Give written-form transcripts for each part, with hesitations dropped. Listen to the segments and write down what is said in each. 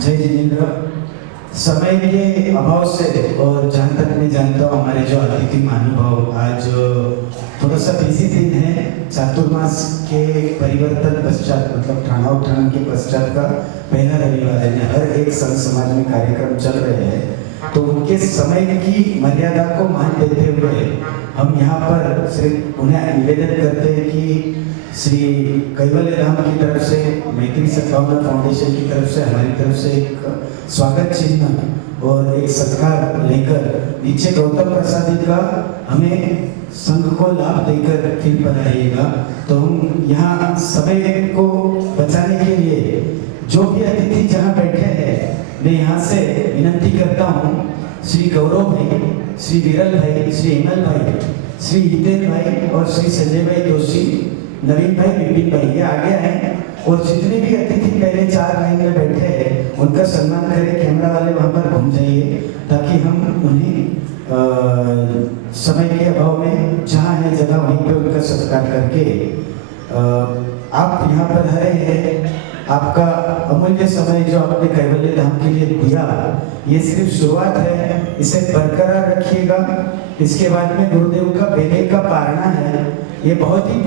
जय जिनेन्द्र। समय के अभाव से और जहाँ तक मैं जानता हूँ हमारे जो अतिथि महानुभाव आज थोड़ा सा बिजी दिन है, चातुर्मास के परिवर्तन पश्चात मतलब ठाणावठान के पश्चात का पहला रविवार है। हर एक संत समाज में कार्यक्रम चल रहे हैं, तो उनके समय की मर्यादा को मान देते हुए हम यहाँ पर सिर्फ उन्हें निवेदन करते हैं कि श्री कैवल्य धाम की तरफ से, मैत्री सद्भावना फाउंडेशन की तरफ से, हमारी तरफ से एक स्वागत चिन्ह और एक सत्कार लेकर नीचे गौतम प्रसादी का हमें संघ को लाभ देकर फिर बनाइएगा। तो हम यहाँ समय को बचाने के लिए जो भी अतिथि जहाँ बैठे हैं, मैं यहाँ से विनती करता हूँ श्री गौरव भाई, श्री विरल भाई, श्री हेमल भाई, श्री हितेन भाई और श्री संजय भाई जोशी, नवीन भाई, विपिन भाई, ये आगे हैं और जितने भी अतिथि पहले 4 लाइन में बैठे हैं उनका सम्मान करें। कैमरा वाले वहाँ पर घूम जाइए ताकि हम उन्हें समय के अभाव में जहाँ है जगह वहीं पे उनका सत्कार करके आप यहाँ पर रहे हैं, आपका अमूल्य समय जो आपने कैवल्य धाम के लिए दिया, ये सिर्फ शुरुआत है, इसे बरकरार रखिएगा। इसके बाद में गुरुदेव का बेले का पारणा है, ये बहुत ही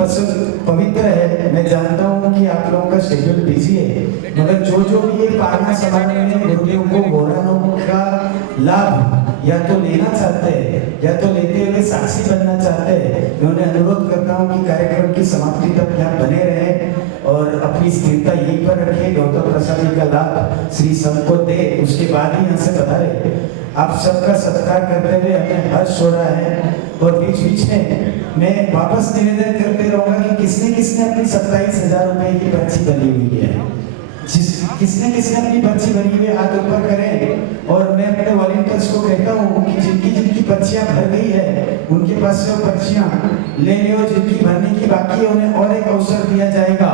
पवित्र है। मैं जानता हूँ कि आप लोगों का शेड्यूल बिजी है, मगर जो भी ये पारणा समारोह में गुरुदेव को गौरानों का लाभ या तो लेना चाहते हैं या तो लेते हुए साक्षी बनना चाहते हैं, मैं उन्हें अनुरोध करता हूँ कि कार्यक्रम की समाप्ति तक यहाँ बने रहे और अपनी स्थिरता यहीं पर रखे। गौतम प्रसादी का लाभ श्री संत को दे, उसके बाद ही यहाँ से पधारे। आप सबका सत्कार करते हुए हमें हर्ष हो रहा है और बीच बीच में मैं वापस निवेदन करते रहूंगा कि किसने किसने अपनी 27,000 रुपए की पर्ची बनी हुई है, किसने किसने अपनी पर्ची बनी हुई है हाथ ऊपर करें। और मैं अपने वॉलंटियर्स को कहता हूँ कि जिनकी पर्चियां भर गई है उनके पास से वो पर्चियां ले लो, जिनकी भरने की बाकी है उन्हें और एक अवसर दिया जाएगा।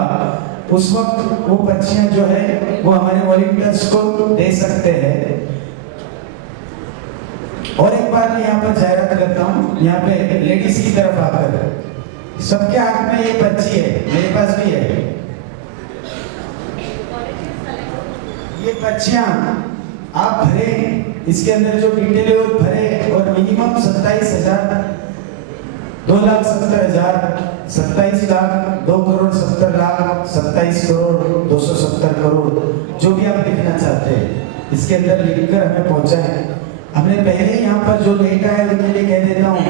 उस वक्त वो पर्चियां जो है वो हमारे वॉलंटियर्स को दे सकते हैं। और एक बार मैं यहाँ पर जाहिरात करता हूँ, यहाँ पे लेडीज की तरफ आकर सबके हाथ में ये पर्ची है, मेरे पास भी है। ये पर्चियां आप भरे, इसके अंदर जो डिटेल है वो भरे और मिनिमम 27,000, 2,70,000, 27 लाख, 2 करोड़ 70 लाख, 27 करोड़, 270 करोड़, जो भी आप लिखना चाहते हैं इसके अंदर लिखकर हमें पहुंचाएं। हमने पहले यहाँ पर जो लेटा है उनके लिए कह देता हूँ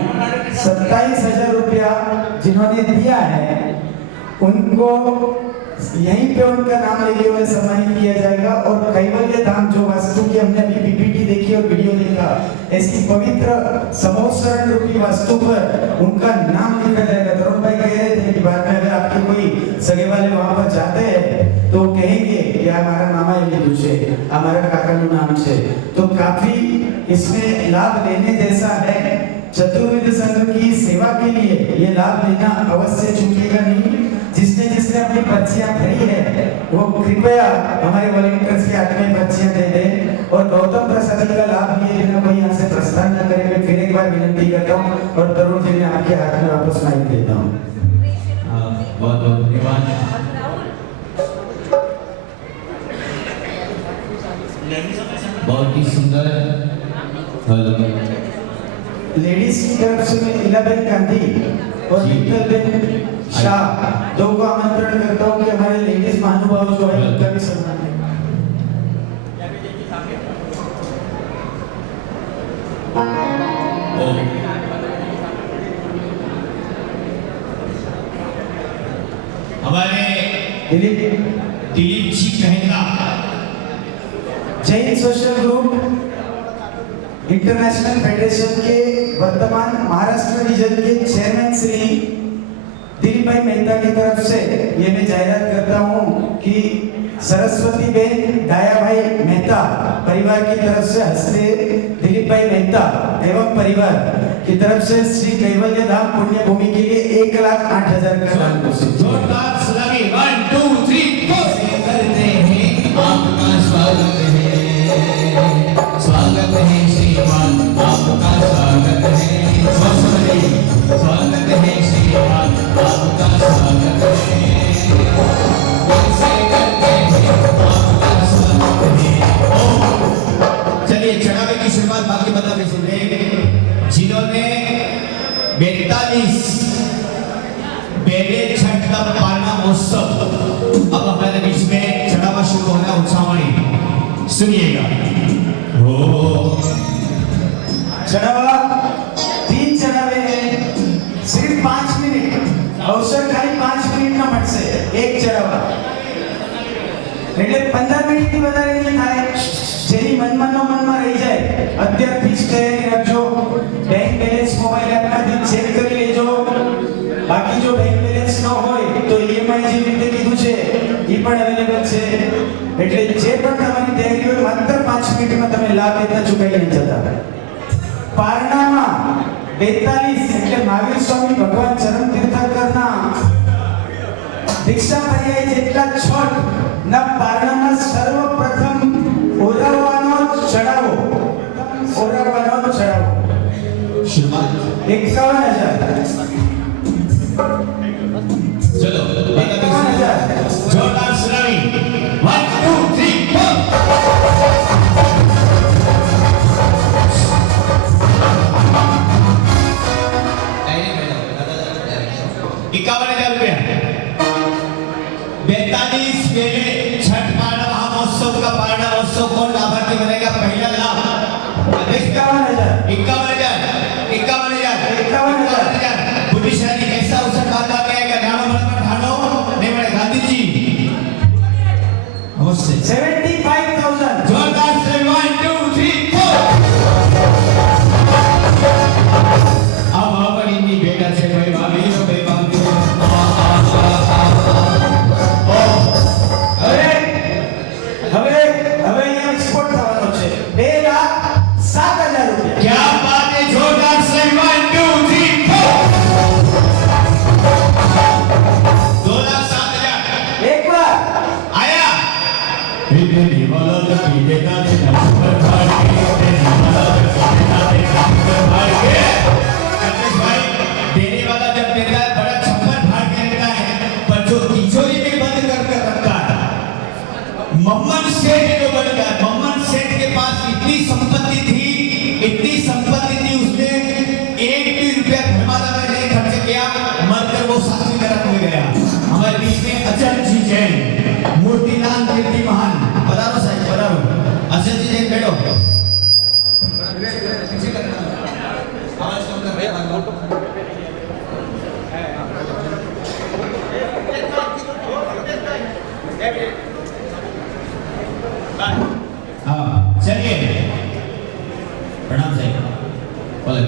27,000 रुपया जिन्होंने दिया है उनको यहीं पे उनका नाम लेके उन्हें सम्मानित किया जाएगा। और कैवल्य धाम जो वास्तु की हमने अभी पीपीटी देखी और वीडियो देखा, ऐसी पवित्र समोसरण रूपी वास्तु पर उनका नाम लिखा जाएगा। तरुण भाई कह रहे थे कि बाद में अगर आपके कोई सगे वाले वहां पर जाते हैं तो कहेंगे कि हमारा मामा ये दूसरे, हमारा काका नु नाम से, तो काफी इसमें लाभ लेने जैसा है। चतुर्विध संघ की सेवा के लिए ये लाभ लेना अवश्य चूकेगा नहीं। जिसने अपनी पर्चियां भरी है वो कृपया हमारे वॉलंटियर्स के हाथ में पर्चियां दे दें और गौतम प्रसादी का लाभ लिए बिना कोई यहाँ से प्रस्थान न करे। मैं फिर एक बार विनती करता हूँ और तरुण जी ने आपके हाथ में वापस माइक देता हूँ। बहुत बहुत धन्यवाद। बहुत ही सुंदर। लेडीज की तरफ से मैं इलाबेन गांधी और नीतलबेन शाह दो को आमंत्रण करता हूँ कि हमारे लेडीज महानुभाव जो है उनका भी सम्मान है। हमारे दिलीप जी कहेंगा Jain social group international federation के वर्तमान महाराष्ट्र रीजन के चेयरमैन श्री दिलीप भाई मेहता की तरफ से ये मैं जाहिरात करता हूँ कि सरस्वती बेन डाया भाई मेहता परिवार की तरफ से हस्ते दिलीप भाई मेहता एवं परिवार की तरफ से श्री कैवल्य धाम पुण्य भूमि के लिए 1,08,000 का दान घोषित। जोरदार सलामी 1 2 3 4 करते हैं आपका स्वागत है श्रीमान, आपका स्वागत है स्वागत है श्रीमान, आपका स्वागत है। कैसे करते हैं आपका स्वागत है। चढ़ावे की शुरुआत बाकी बता भी सुन रहे, जिन्होंने 42 पहले छठ का पारना महोत्सव अब हमारे बीच में चढ़ावा शुरू हो रहा है उत्साहमणि, सुनिएगा। ओ चढ़ावा 3 चढ़ावे हैं, सिर्फ 5 मिनिट अवसर खाली 5 मिनिट ना મળશે એક ચઢાવા એટલે 15 મિનિટ થી વધારે નહીં થાય। જેની મનમાં રહી જાય અત્યારથી જ તૈયારી રાખજો। બેંક બેલેન્સ મોબાઈલ એપમાંથી ચેક કરી લેજો। બાકી જો બેંક બેલેન્સ ન હોય તો ઈએમઆઈ જે રીતે કીધું છે એ પણ અવેલેબલ છે। એટલે જે પણ તમારી તૈયારી હોય માત્ર 5 મિનિટમાં તમે લાભ લેતા ચૂકાઈ નહીં જતા। પારણામાં 42 એટલે મહાવીર સ્વામી ભગવાન ચરણ તીર્થંકરના દીક્ષા પર્યાય જેટલા છઠ ના પારણામાં સર્વપ્રથમ ઓરાવવાનો ચઢાવો शुरुआत 51,000 चलो बता दो जोरदार सुनाई 1 2 3 ₹51,000 42 पहले छठ पारना महोत्सव का पारना महोत्सव कौन लाभार्थी बनेगा? पहला लाभ 51,000 बुद्धिशाली कैसा उसे खाता गया ढाणो मन पर ढाणो नहीं बड़े गांधी जी नमस्ते 75,000 जोरदार से 1 2 3 4 अब अपन इन्हीं बेटा से भाई भाभी रो भाई भाभी હવે અહીંયા એક્સપોર્ટ થવાનો છે 2,07,000 રૂપિયા। क्या बात है जोरदार से 1 2 3 4 2,07,000 એક વાર आया पीले निवाला तो पीले का दे नंबर भाग के निवाला तो पीले का दे नंबर भाग के कल्पेश भाई देने वाला जब देता है बड़ा छप्पर भाग के देता है पर जो तिजोरी में बंद कर रखता है मम्मन सेठ जो बन गया मम्मन सेठ के पास इतनी संपत्ति थी उसने 1 भी रुपया धर्मादा में नहीं खर्च किया मरकर वो सातवीं तरफ में गया। हमारे बीच में अचल जी जैन मूर्तिदान कीर्ति महान पधारो साहब पधारो अचल जी जैन बैठो आवाज कम कर रहे हाँ चलिए प्रणाम साहब बोले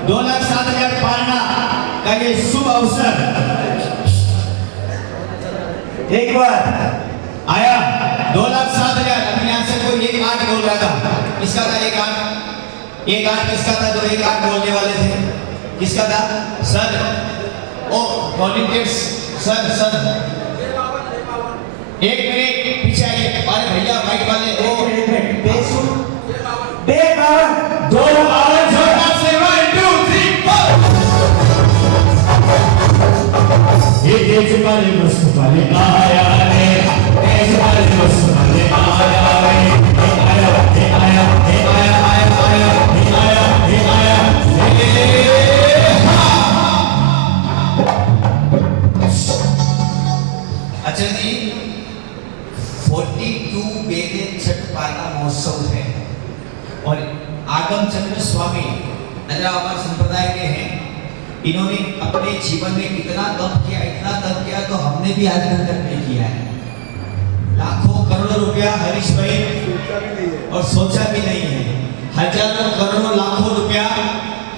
2,07,000 पारना का ये शुभ अवसर એક વાર आया 2,07,000 अभी यहाँ से कोई 1 8 बोल रहा था किसका था 1 8 किसका था जो 1 8 बोलने वाले थे किसका था सर ओ वॉलंटियर्स सर 1 मिनट पीछे आइए अरे भैया माइक वाले ओ 2,52 जोरदार से 1 2 3 4 ये देश वाले मस्त वाले आया रे देश वाले मस्त वाले आया रे आया अच्छा जी 42 बेदे छठ पारना महोत्सव है और आगम चंद्र स्वामी हमारे संप्रदाय के हैं इन्होंने अपने जीवन में इतना तप किया तो हमने भी आज तक नहीं किया है। लाखों करोड़ों रुपया हरीश भाई और सोचा भी नहीं है हजारों करोड़ों लाखों रुपया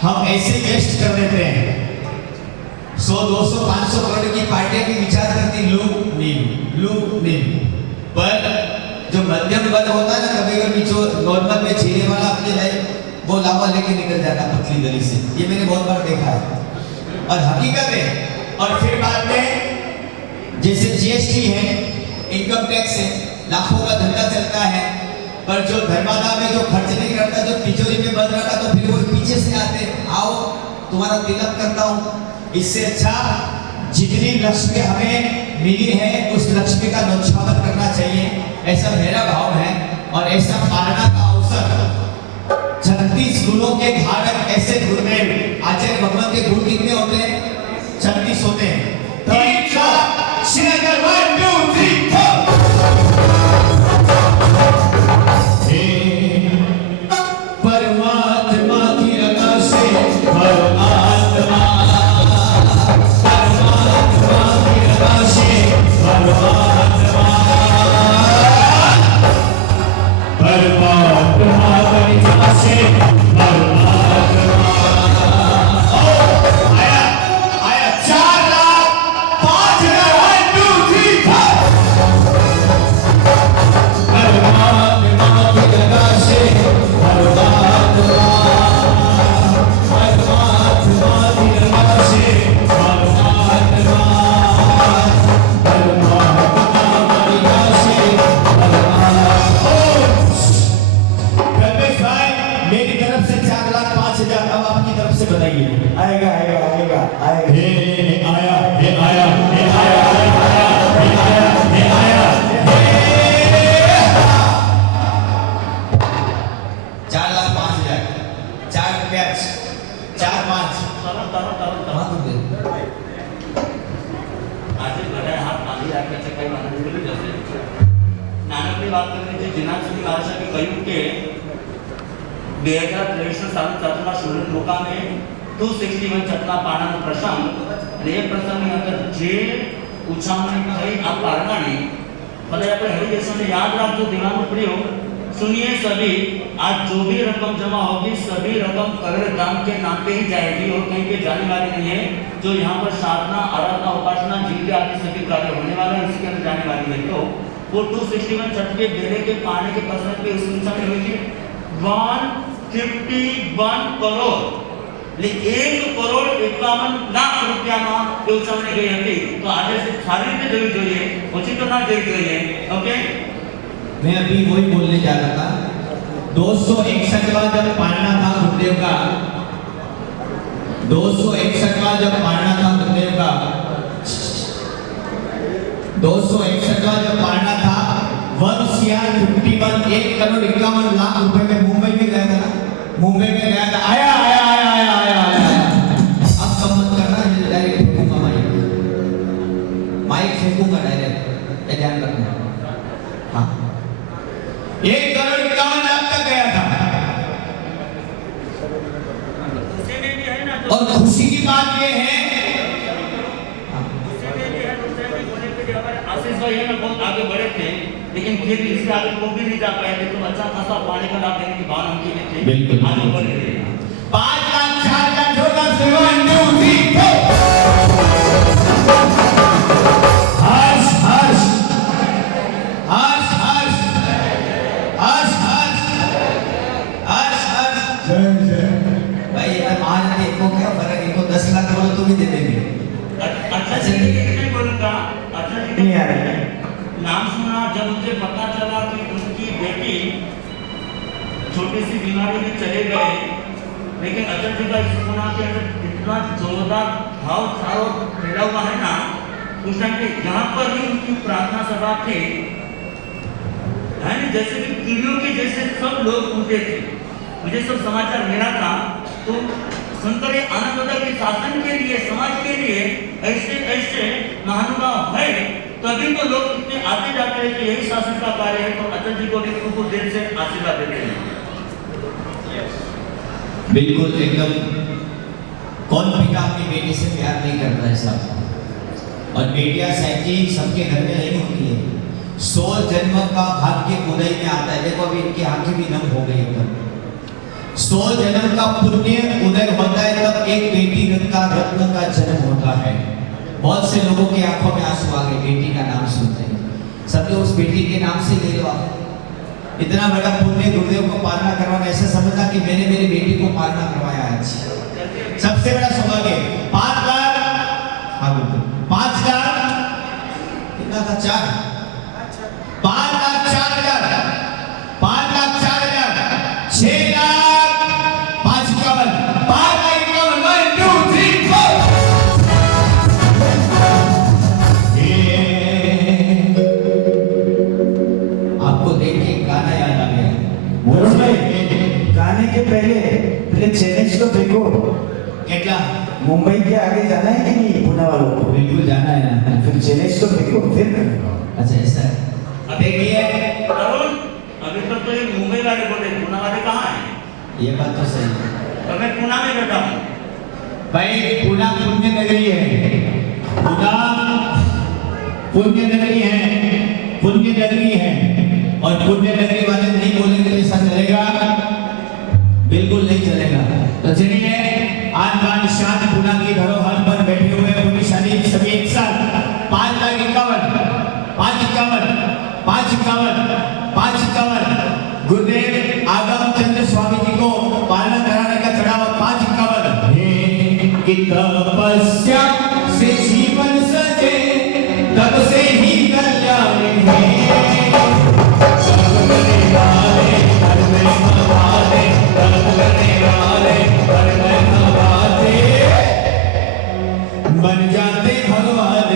हम ऐसे वेस्ट कर देते हैं 100 200 500 करोड़ की पार्टियां भी विचार करती लूट नहीं पर जो मध्यम वर्ग होता है ना कभी जो नॉर्मल में जीने वाला अपने लाइफ वो लावा लेके निकल जाता पतली गली से ये मैंने बहुत बार देखा है और हकीकत है और फिर बाद में जैसे जीएसटी है इनकम टैक्स है लाखों का धंधा चलता है पर जो धर्मादा में जो खर्च नहीं करता जो तिजोरी में बंद रहता तो फिर वो पीछे से आते आओ तुम्हारा तिलक करता हूँ इससे अच्छा जितनी लक्ष्मी हमें मिली है उस लक्ष्मी का न्यौछावर करना चाहिए, ऐसा मेरा भाव है। और ऐसा पालना का अवसर 36 गुणों के धारक ऐसे गुरुदेव आचार्य भगवान के गुण कितने होते हैं? 36 होते हैं। श्रीनगर 1 2 3 4 परमात्मा की रक्षा से परमात्मा की रक्षा से परमात्मा की रक्षा से आया 4 लाख 5 हजार 1 2 3 परमात्मा की रक्षा से बताइए। आएगा आएगा आएगा आएगा। आया 4 लाख 5 हजार 4 कैच 4 5 આજે બધા હાથ બાંધી રાખે છે કઈ વાંધો નહીં જશે નાનકડી વાત કરીને જે જીનાક્ષરી મહારાજે કહ્યું કે 2023 સાલના સુરત મુકામે 261 ચટના પાણાનો પ્રસંગ અને એ પ્રસંગની અંદર જે ઉછામણી થઈ આ પારણાની ભલે આપણે હરિદેશને યાદ રાખજો દિમાગમાં પડ્યો सुनिए सभी आज जो भी रकम जमा होगी सभी रकम कबीर धाम के नाम पे ही जाएगी और कहीं पे जाने वाली नहीं है। जो यहाँ पर साधना आराधना उपासना जिनके आदि सभी कार्य होने वाले हैं उसके अंदर जाने वाली है। तो वो 261 छठ के बेरे के पाने के पसंद पे उस संख्या में होगी 151 करोड़ 1,51,00,000 રૂપિયામાં એ ઉછામણી ગઈ હતી। તો આજે સારી રીતે જોવી જોઈએ, ઓછી તો ના જોવી જોઈએ। ઓકે, मैं अभी वही बोलने जा रहा था। 261वां जब पालना था गुरुदेव का 261वां जब पालना था गुरुदेव का 261वां जब पालना था 1,51,51,00,000 रुपए में मुंबई में गया था ना, मुंबई में गया था। आया अब कम मत करना, डायरेक्ट फेंकूंगा माइक फेंकूंगा डायरेक्ट, ये ध्यान रखना। हाँ 1,51,00,000 तक गया था। और खुशी की बात ये है आशीष भाई है ना बहुत आगे बढ़े थे, लेकिन फिर भी इसके आगे वो भी नहीं जा पाए थे। तो अच्छा खासा पानी का लाभ देने की भावना उनकी में थी, बिल्कुल आगे बढ़े थे। 5 लाख 4 लाख 2 लाख 1 2 3 हर्ष हर्ष हर्ष हर्ष हर्ष हर्ष हर्ष हर्ष भाई ये महाराज को क्या फर्क, इनको 10 लाख बोलो तो भी दे देंगे। अच्छा जी नहीं बोलूंगा, अच्छा जी नहीं आ रहा है। नाम सुना जब मुझे पता चला कि उनकी बेटी छोटी सी बीमारी में चले गए, लेकिन अटल जी का सुना के अंदर इतना जोरदार भाव चारों फैला हुआ है ना, उस टाइम पे यहाँ पर ही उनकी प्रार्थना सभा थी, जैसे कि टीवियों के जैसे सब लोग उठे थे। मुझे सब समाचार मिला था। तो शंकर आनंद के शासन के लिए समाज के लिए ऐसे ऐसे महानुभाव है, तभी तो लोग इतने आते जाते हैं कि यही शासन का कार्य है। तो अटल जी को भी खूब दिल से आशीर्वाद देते हैं। बिल्कुल एकदम, कौन पिता अपनी बेटी से प्यार नहीं करता है साहब। और बेटियां सच्ची सबके घर में नहीं होती है, 100 जन्म का भाग्य उदय में आता है। देखो अभी इनकी आंखें भी नम हो गई एकदम। 100 जन्म का पुण्य उदय होता है तब एक बेटी का रत्न का जन्म होता है। बहुत से लोगों की आंखों में आंसू आ गए बेटी का नाम सुनते हैं। सब लोग उस बेटी के नाम से ले लो आप। इतना बड़ा पुण्य गुरुदेव को पालना करवाना, ऐसा समझना कि मैंने मेरी बेटी को पालना करवाया आज। सबसे बड़ा सौभाग्य 5 लाख, हाँ गुरुदेव 5 लाख कितना था 4 5 लाख 4 हजार 5 लाख 4 हजार 6 लाख 5 51 5 लाख 51 1 2 3 4 पहले पहले चैलेंज तो फेंको। કેટલા मुंबई के आगे जाना है कि नहीं पुणे वालों को? बिल्कुल जाना है ना। फिर चैलेंज तो फेंको फिर करेंगे। अच्छा ऐसा है। अब देखिए अरुण, अभी तक तो ये मुंबई वाले बोले, पुणे वाले कहाँ हैं? ये बात तो सही है तो मैं पुणे में बैठा हूँ। भाई। पुणे पुण्य नगरी है। पुणे पुण्य नगरी है, पुण्य नगरी है। और पुण्य नगरी वाले नहीं बोलेंगे तो ऐसा चलेगा? बिल्कुल नहीं चलेगा। तो चलिए आज बान शान पुणे की धरोहर पर बैठे हुए पुण्यशाली सभी एक साथ 5,51 गुरुदेव आगम चंद्र स्वामी जी को पालना कराने का चढ़ावा 5,51 कि तपस्या से जीवन सजे तब से ही कल्याण है। बन जाते भगवान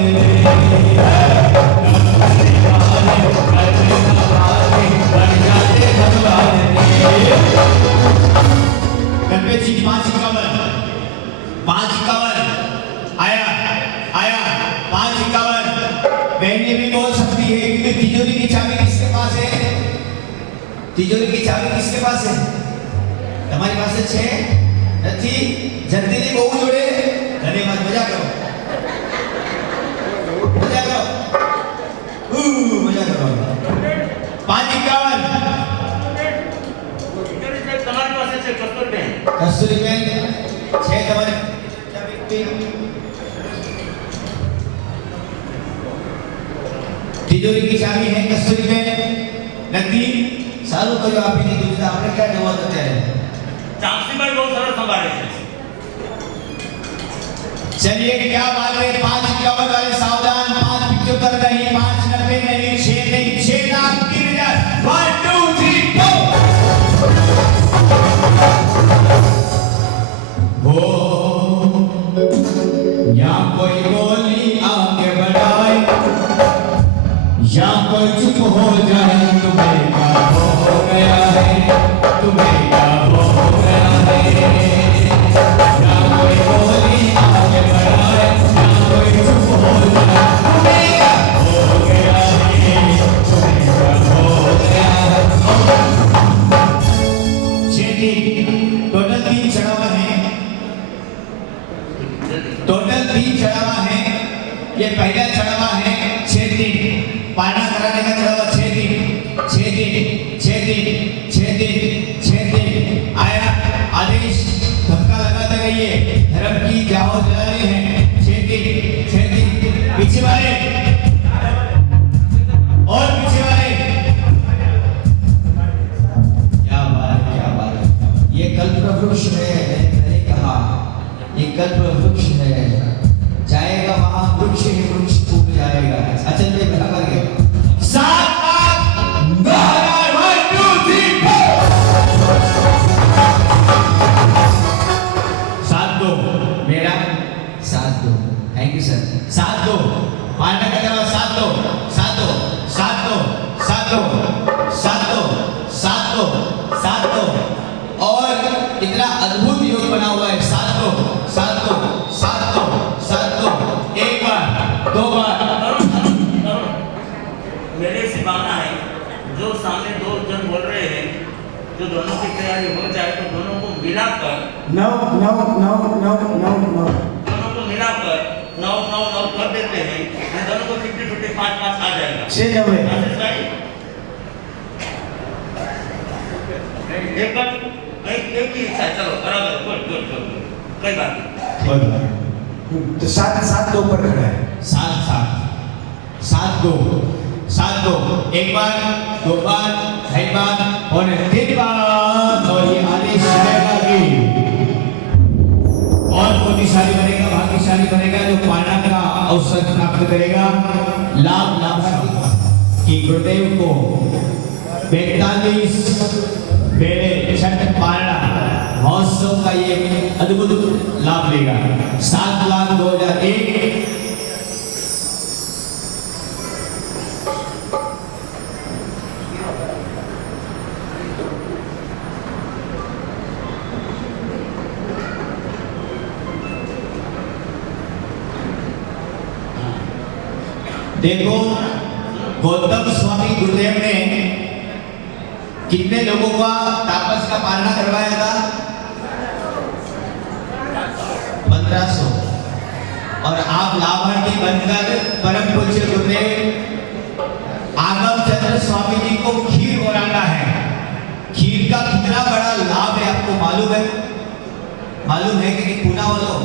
गणपति जी 5,51 आया 5,51 बहने भी बोल सकती है क्योंकि तिजोरी की चाबी किसके पास है? तिजोरी की चाबी किसके पास है? तुम्हारी पास है નથી જલ્દી થી બહુ જોડે ધન્યવાદ મજા કરો મજા કરો 5,51 તમારી પાસે છે કસ્તુરબેન? કસ્તુરીબેન છે તમારે तिजोरी की चाबी है कस्तूरीबेन? नक्की सारू કર્યો આપીની દુવિધા આપણે ક્યાં જવા અત્યારે? ચાંદસીભાઈ બહુ સરસ સંભાળે છે। चलिए क्या बात है 5,51 वाले सावधान 5,75 नहीं 5,90 नहीं 6 नहीं 6,30,000 1 2 3 4 हो या कोई बोली आगे बढ़ाए या कोई चुप हो जाए तुम्हें क्या हो गया है तुम्हें क्या हो गया है या कोई बोली आगे बढ़ाए या कोई चुप हो जाए तुम्हें क्या हो गया है तुम्हें क्या हो गया है। चेती टोटल 3 चढ़ावा है ये पहला चढ़ावा है 6 दिन पालना कराने का चढ़ावा 6 दिन आया आदेश धक्का लगाते रहिए धर्म की जाओ जला रहे हैं 6 दिन पीछे वाले और पीछे वाले क्या बात है ये कल्प वृक्ष है मैंने कहा ये कल्प वृक्ष है जाएगा वहां वृक्ष ही वृक्ष उग जाएगा। अच्छा ये बराबर है 7 8 9 1 2 3 4 7 2 मेरा 7 2 थैंक यू सर 7 2 पालना का जवाब 7 2 और इतना अद्भुत योग बना हुआ है 7 2 एक बार 2 बार मेरे से मानना है जो सामने 2 जन बोल रहे हैं जो दोनों की तैयारी हो जाए तो दोनों को मिलाकर No. दोनों को मिलाकर 9 कर देते हैं और दोनों को 50 5 आ जाएगा 690 आशीष भाई एक ही इच्छा है, चलो बराबर गुड कोई बात नहीं तो 7 2 पर खड़ा है 7 2 एक बार 2 बार 3 बार और 3 बार और ये आदेश रहेगा कि और बुद्धिशाली बनेगा भाग्यशाली बनेगा जो पालना का अवसर प्राप्त करेगा लाभ कि गुरुदेव को 45 बेड़े छठ पालना महोत्सव का ये अद्भुत लाभ लेगा 7,02,001 7 देखो गौतम स्वामी गुरुदेव ने कितने लोगों का तापस का पालना करवाया था? 1500। और आप लाभार्थी बनकर परम पूज्य गुरुदेव आगम चंद्र स्वामी जी को खीर बनाना है। खीर का कितना बड़ा लाभ है आपको मालूम है? मालूम है कि पुणे वालों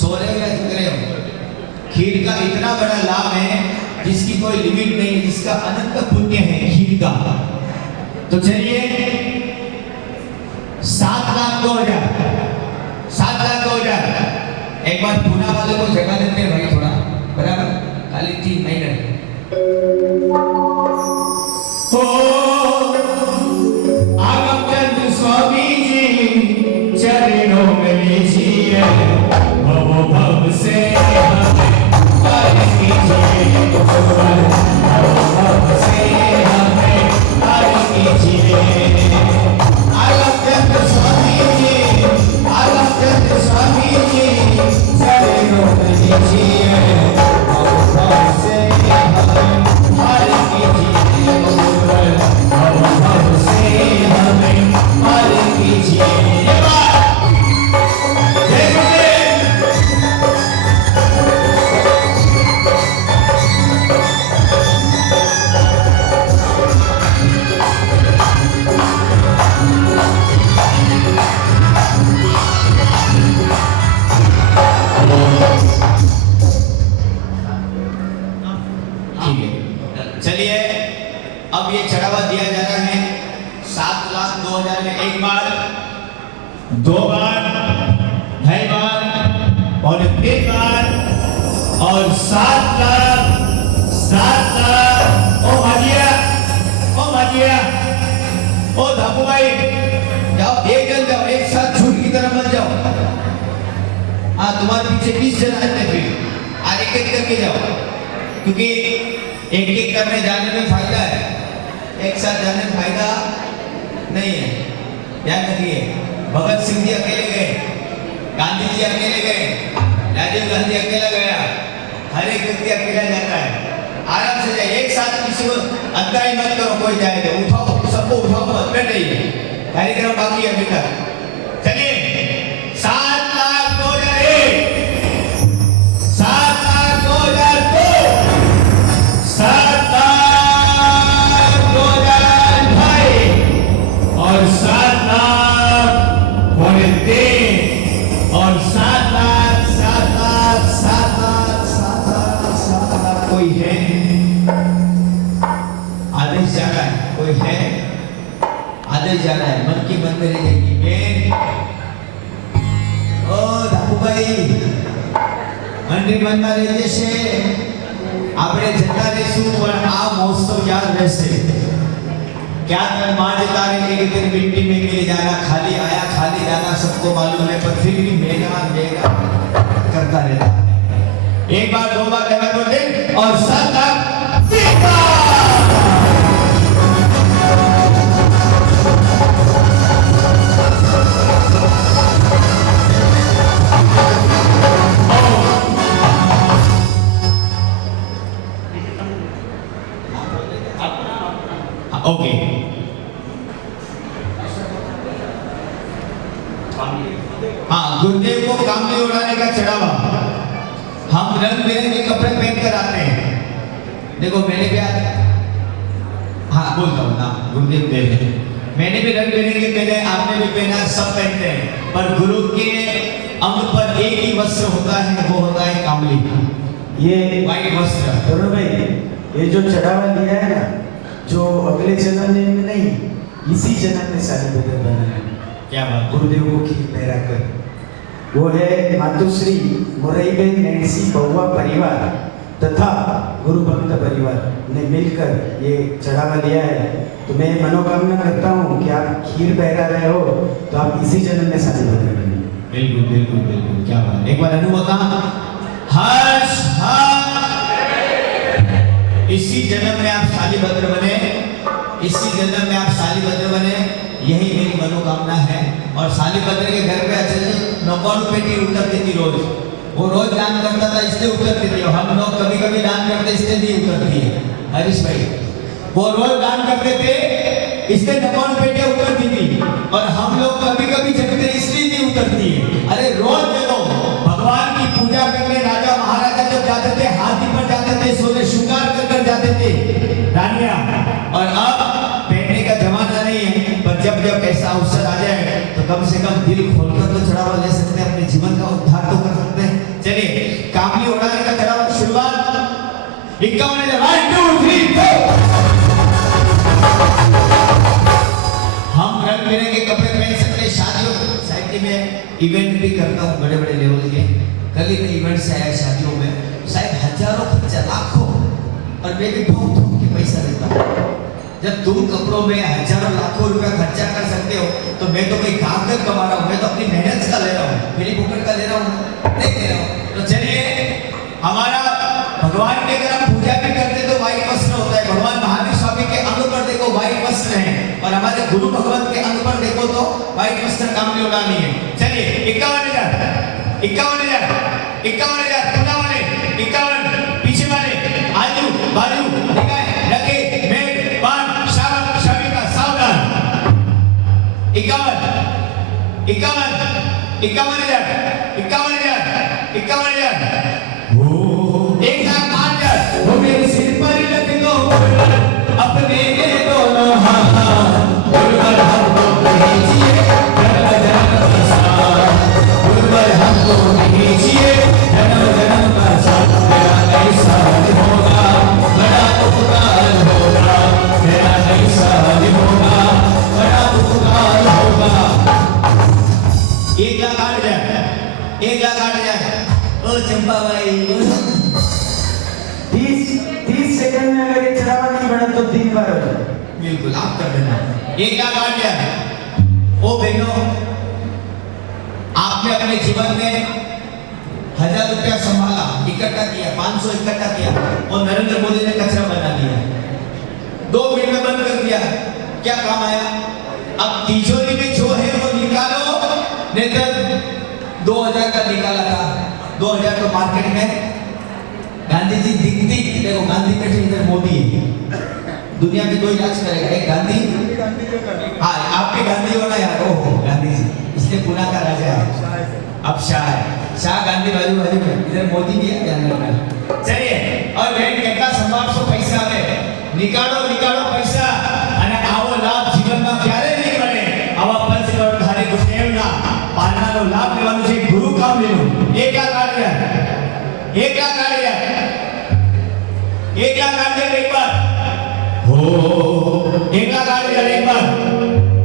सो रहे हो या जग रहे हो? खीर का इतना बड़ा लाभ है जिसकी कोई लिमिट नहीं, जिसका अनंत पुण्य है खीर का। तो चलिए 7,02,000 7,02,000 एक बार पुणे वाले को जगा देते हैं भाई थोड़ा, बराबर? खाली 3 महीने आगम चंद्र स्वामी जी चरणों में लीजिए, भव भव से हमें पार कीजिए, भव से हमें पार कीजिए। आगम चंद्र स्वामी जी, आगम चंद्र स्वामी जी चरणों में लीजिए, भव भव से हमें पार कीजिए, भव भव से हमें पार कीजिए। चलिए अब ये चढ़ावा दिया जा रहा है 7,02,000 में, एक बार, 2 बार, 2.5 बार और 3 बार और 7 लाख। ओ भाजिया, ओ भाजिया, ओ धापू भाई जाओ, एक जन जाओ, एक साथ झूठ की तरह मत जाओ। हाँ तुम्हारे पीछे 20 जन आते फिर आज एक एक करके जाओ, क्योंकि एक एक करने जाने में फायदा है, एक साथ जाने में फायदा नहीं है। ध्यान रखिए, भगत सिंह जी अकेले गए, गांधी जी अकेले गए, राजीव गांधी अकेला गया, हर एक व्यक्ति अकेला जाता है। आराम से जाइए, एक साथ किसी को अंतर ही मत करो, कोई जाए तो उठाओ, सबको उठाओ मत, बैठ जाइए, कार्यक्रम बाकी है अभी तक। चलिए 7,02,001, 7,02,002, 7,02,002 और 7,03 और 7,00,000 कोई है? आदेश जा रहा है, कोई है? आदेश जा रहा है, मन की मन में रह जाएगी। ओ धापू भाई मंडी मનમાં રહી જશે, આપણે જતા રહીશું પણ આ મહોત્સવ યાદ રહેશે। क्या कर मार देता है, एक दिन मिट्टी में गिर जाना, खाली आया खाली जाना सबको मालूम है, पर फिर भी मेगा मेगा करता रहता है। एक बार, 2 बार, 3 बार और 7 लाख। ओके, हाँ गुरुदेव को कामली उड़ाने का चढ़ावा हम रंग बिरंगे कपड़े पहन कर आते हैं। देखो मैंने भी आज, हाँ बोलता हूँ ना, गुरुदेव दे रहे, मैंने भी रंग बिरंगे पहने, आपने भी पहना, सब पहनते हैं, पर गुरु के अंग पर एक ही वस्त्र होता है, वो होता है कामली, ये व्हाइट वस्त्र। तरुण भाई, ये जो चढ़ावा लिया है ना, जो अगले जन्म में नहीं, इसी जन्म में सारी बदल बना है। क्या बात? गुरुदेव को खीर पहरा कर, वो है मातुश्री मोरईबेन नैन्सी बहुआ परिवार तथा गुरु भक्त परिवार ने मिलकर ये चढ़ावा लिया है। तो मैं मनोकामना करता हूँ कि आप खीर पहरा रहे हो तो आप इसी जन्म में सारी बदल बने। बिल्कुल बिल्कुल बिल्कुल, क्या बात। एक बार अनुमता हर्ष इसी जन्म में आप शालीभद्र बने, इसी जन्म में आप शालीभद्र बने, यही मेरी मनोकामना है। और शालीभद्र के घर पे अच्छे 99 पेटी उत्तर देती रोज, वो रोज दान करता था इसलिए उतरती थी, और हम लोग कभी कभी दान करते इसलिए नहीं उतरती है। हरीश भाई वो रोज दान करते थे इसलिए नकौन पेटियां उतरती थी, और हम लोग कभी कभी जगते इसलिए नहीं उतरती है। अरे रोज देखो भगवान की पूजा करने राजा महाराजा जब जाते थे हाथी पर जाते थे, सोने श्रृंगार कर जाते थे रानियां, और अब पहनने का जमाना नहीं है। पर जब जब ऐसा अवसर आ जाए तो कम से कम दिल खोलकर तो चढ़ावा ले सकते हैं, अपने जीवन का उद्धार तो कर सकते हैं। चलिए कामली उड़ाने का चढ़ावा शुरुआत 51 1 2 3 4। हम रंग बिरंगे कपड़े पहन सकते हैं शादियों साइड में इवेंट भी करता हूँ बड़े बड़े लेवल के। कल ही मैं इवेंट से आया शादियों में, शायद हजारों खर्चा लाखों, और मैं भी बहुत थोक के पैसा लेता हूँ। जब तुम कपड़ों में हजारों लाखों रुपया खर्चा कर सकते हो तो मैं तो कोई काम कर कमा रहा हूँ, मैं तो अपनी मेहनत का ले रहा हूँ, मेरी पॉकेट का ले रहा हूँ, नहीं दे रहा हूँ। तो चलिए हमारा भगवान की अगर हम पूजा भी करते तो व्हाइट वस्त्र होता है। भगवान महावीर स्वामी के अंग पर देखो व्हाइट वस्त्र है, और हमारे गुरु भगवान के अंग पर देखो तो व्हाइट वस्त्र कामली उड़ानी है। चलिए 51,000 51,000 51,000 पुना वाले 51 पीछे वाले आजू बाजू निकाय रखे मेड पान शावक शबिका सावधान 51 51 51,000 एक लाख 8,000 वो मेरे सिर पर ही रख दो अपने ये दोनों हाथ गुरुवर हमको भेजिए जन्म जन्म का साथ गुरुवर हमको भेजिए जन्म जन्म का साथ मेरा नहीं साथ होगा बड़ा उपकार होगा मेरा नहीं साथ होगा बड़ा उपकार होगा 1 लाख 8,000 1 लाख 8,000 ओ चंपा भाई 30 सेकंड में अगर ये चढ़ावा नहीं बढ़ा तो 3 बार हो जाए। बिल्कुल आप कर देना 1 लाख 8,000। ओ बहनों आपने अपने जीवन में 1,000 रुपया संभाला, इकट्ठा किया, 500 इकट्ठा किया, और नरेंद्र मोदी ने कचरा बना दिया, 2 मिनट में बंद कर दिया, क्या काम आया? अब तिजोरी में जो है वो निकालो, नहीं तो 2,000 का निकाला था, 2,000 तो मार्केट में गांधी जी दिखती, देखो गांधी के इधर मोदी है, दुनिया में कोई इलाज करेगा एक गांधी, हाँ आप भी गांधी हो ना यार, ओहो गांधी जी, इसलिए पुणे का राजा है, अब शाह है, शाह गांधी बाजू बाजू में, इधर मोदी भी है ध्यान रखना। चलिए और बहन कहता संभाल सो पैसा है, निकालो निकालो पैसा, અને આવો લાભ જીવનમાં ક્યારે નહીં મળે, આવા પંચકર્મધારી ગુરુદેવના પાલનાનો લાભ લેવાનો છે, ગુરુ કામ લેવું। 1 લાખ 8,000 1 लाख 8,000 1 लाख 8,000 एक बार हो 1 लाख 8,000 एक बार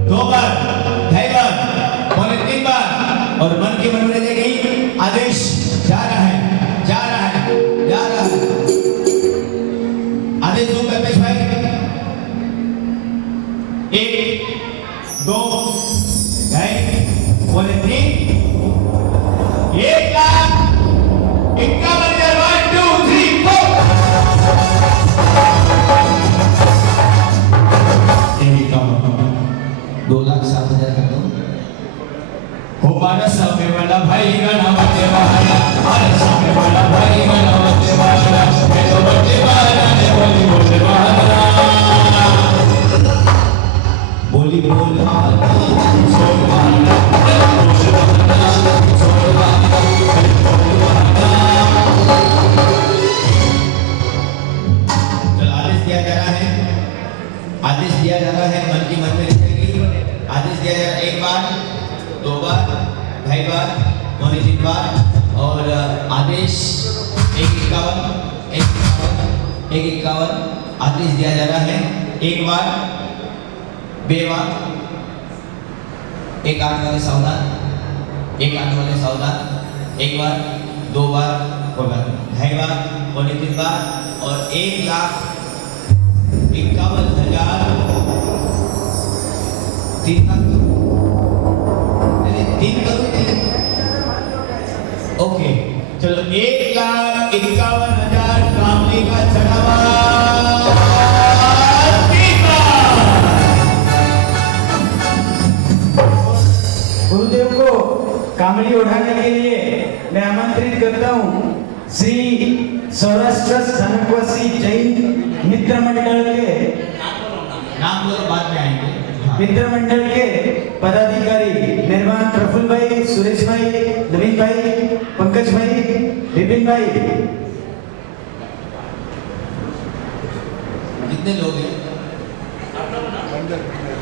2 बार 2.5 बार और 3 बार, और मन के मन में गई आदेश जा रहा है जा रहा है जा रहा है, आदेश दो कल्पेश भाई 1 2 2.5 और 3 1 लाख 51,000 1 2 3 4 2,07,000 कर दो। हो मारा सामने वाला भाई गणावते वाला, मारा सामने वाला भाई गणावते वाला, मैं तो बड़े वाला ने बोली बोले वाला, बोली बोल वाला सोल वाला सोल वाला आदेश दिया जा रहा है, मन की मन में रहेगी, आदेश दिया जा रहा है 1 बार 2 बार 2.5 बार और 3 बार, और आदेश 151 आदेश दिया जा रहा है 1 बार 2 बार 1 8 वाले सावधान 1 8 वाले सावधान 1 बार 2 बार और 2.5 बार और 3 बार, और 1,51,000 3 करो ओके चलो 1,51,000 कामली का चढ़ावा। गुरुदेव को कामली उठाने के लिए मैं आमंत्रित करता हूँ श्री सौराष्ट्र स्थानकवासी जैन मित्र मंडल के नाम बोलो, बाद में आएंगे। हाँ। मित्र मंडल के पदाधिकारी मेहरबान प्रफुल्ल भाई, सुरेश भाई, नवीन भाई, पंकज भाई, विपिन भाई। कितने लोग हैं?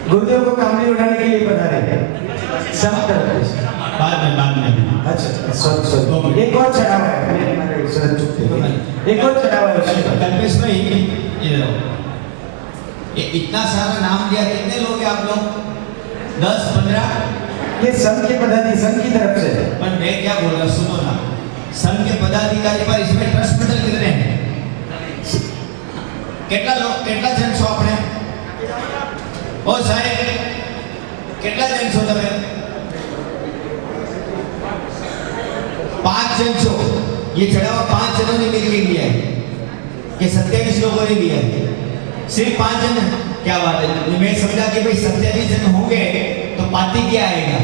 गुरुदेव को कामली उठाने के लिए पधारे हैं सब तरफ से। बाद में अच्छा सॉरी एक और चढ़ावा है, मेरे सर चुपते हैं। एक और चढ़ावा है कल्पेश भाई, ये लो। ये इतना सारा नाम दिया, कितने लोग हैं आप लोग? 10 15? ये संघ के पदाधिकारी संघ की तरफ से है। पर मैं क्या बोल रहा, सुनो ना। संघ के पदाधिकारी पर इसमें ट्रस्ट मंडल कितने हैं? કેટલા लोग, કેટલા જણ છો આપણે? ઓ સાહેબ, કેટલા જણ છો તમે? 5 जन છો। ये चढ़ावा 5 जनों ने मिलकर लिया है कि 27 लोगों ने लिया है? सिर्फ 5 जन? क्या बात है। मैं समझा कि भाई 27 जन होंगे तो पार्टी क्या आएगा,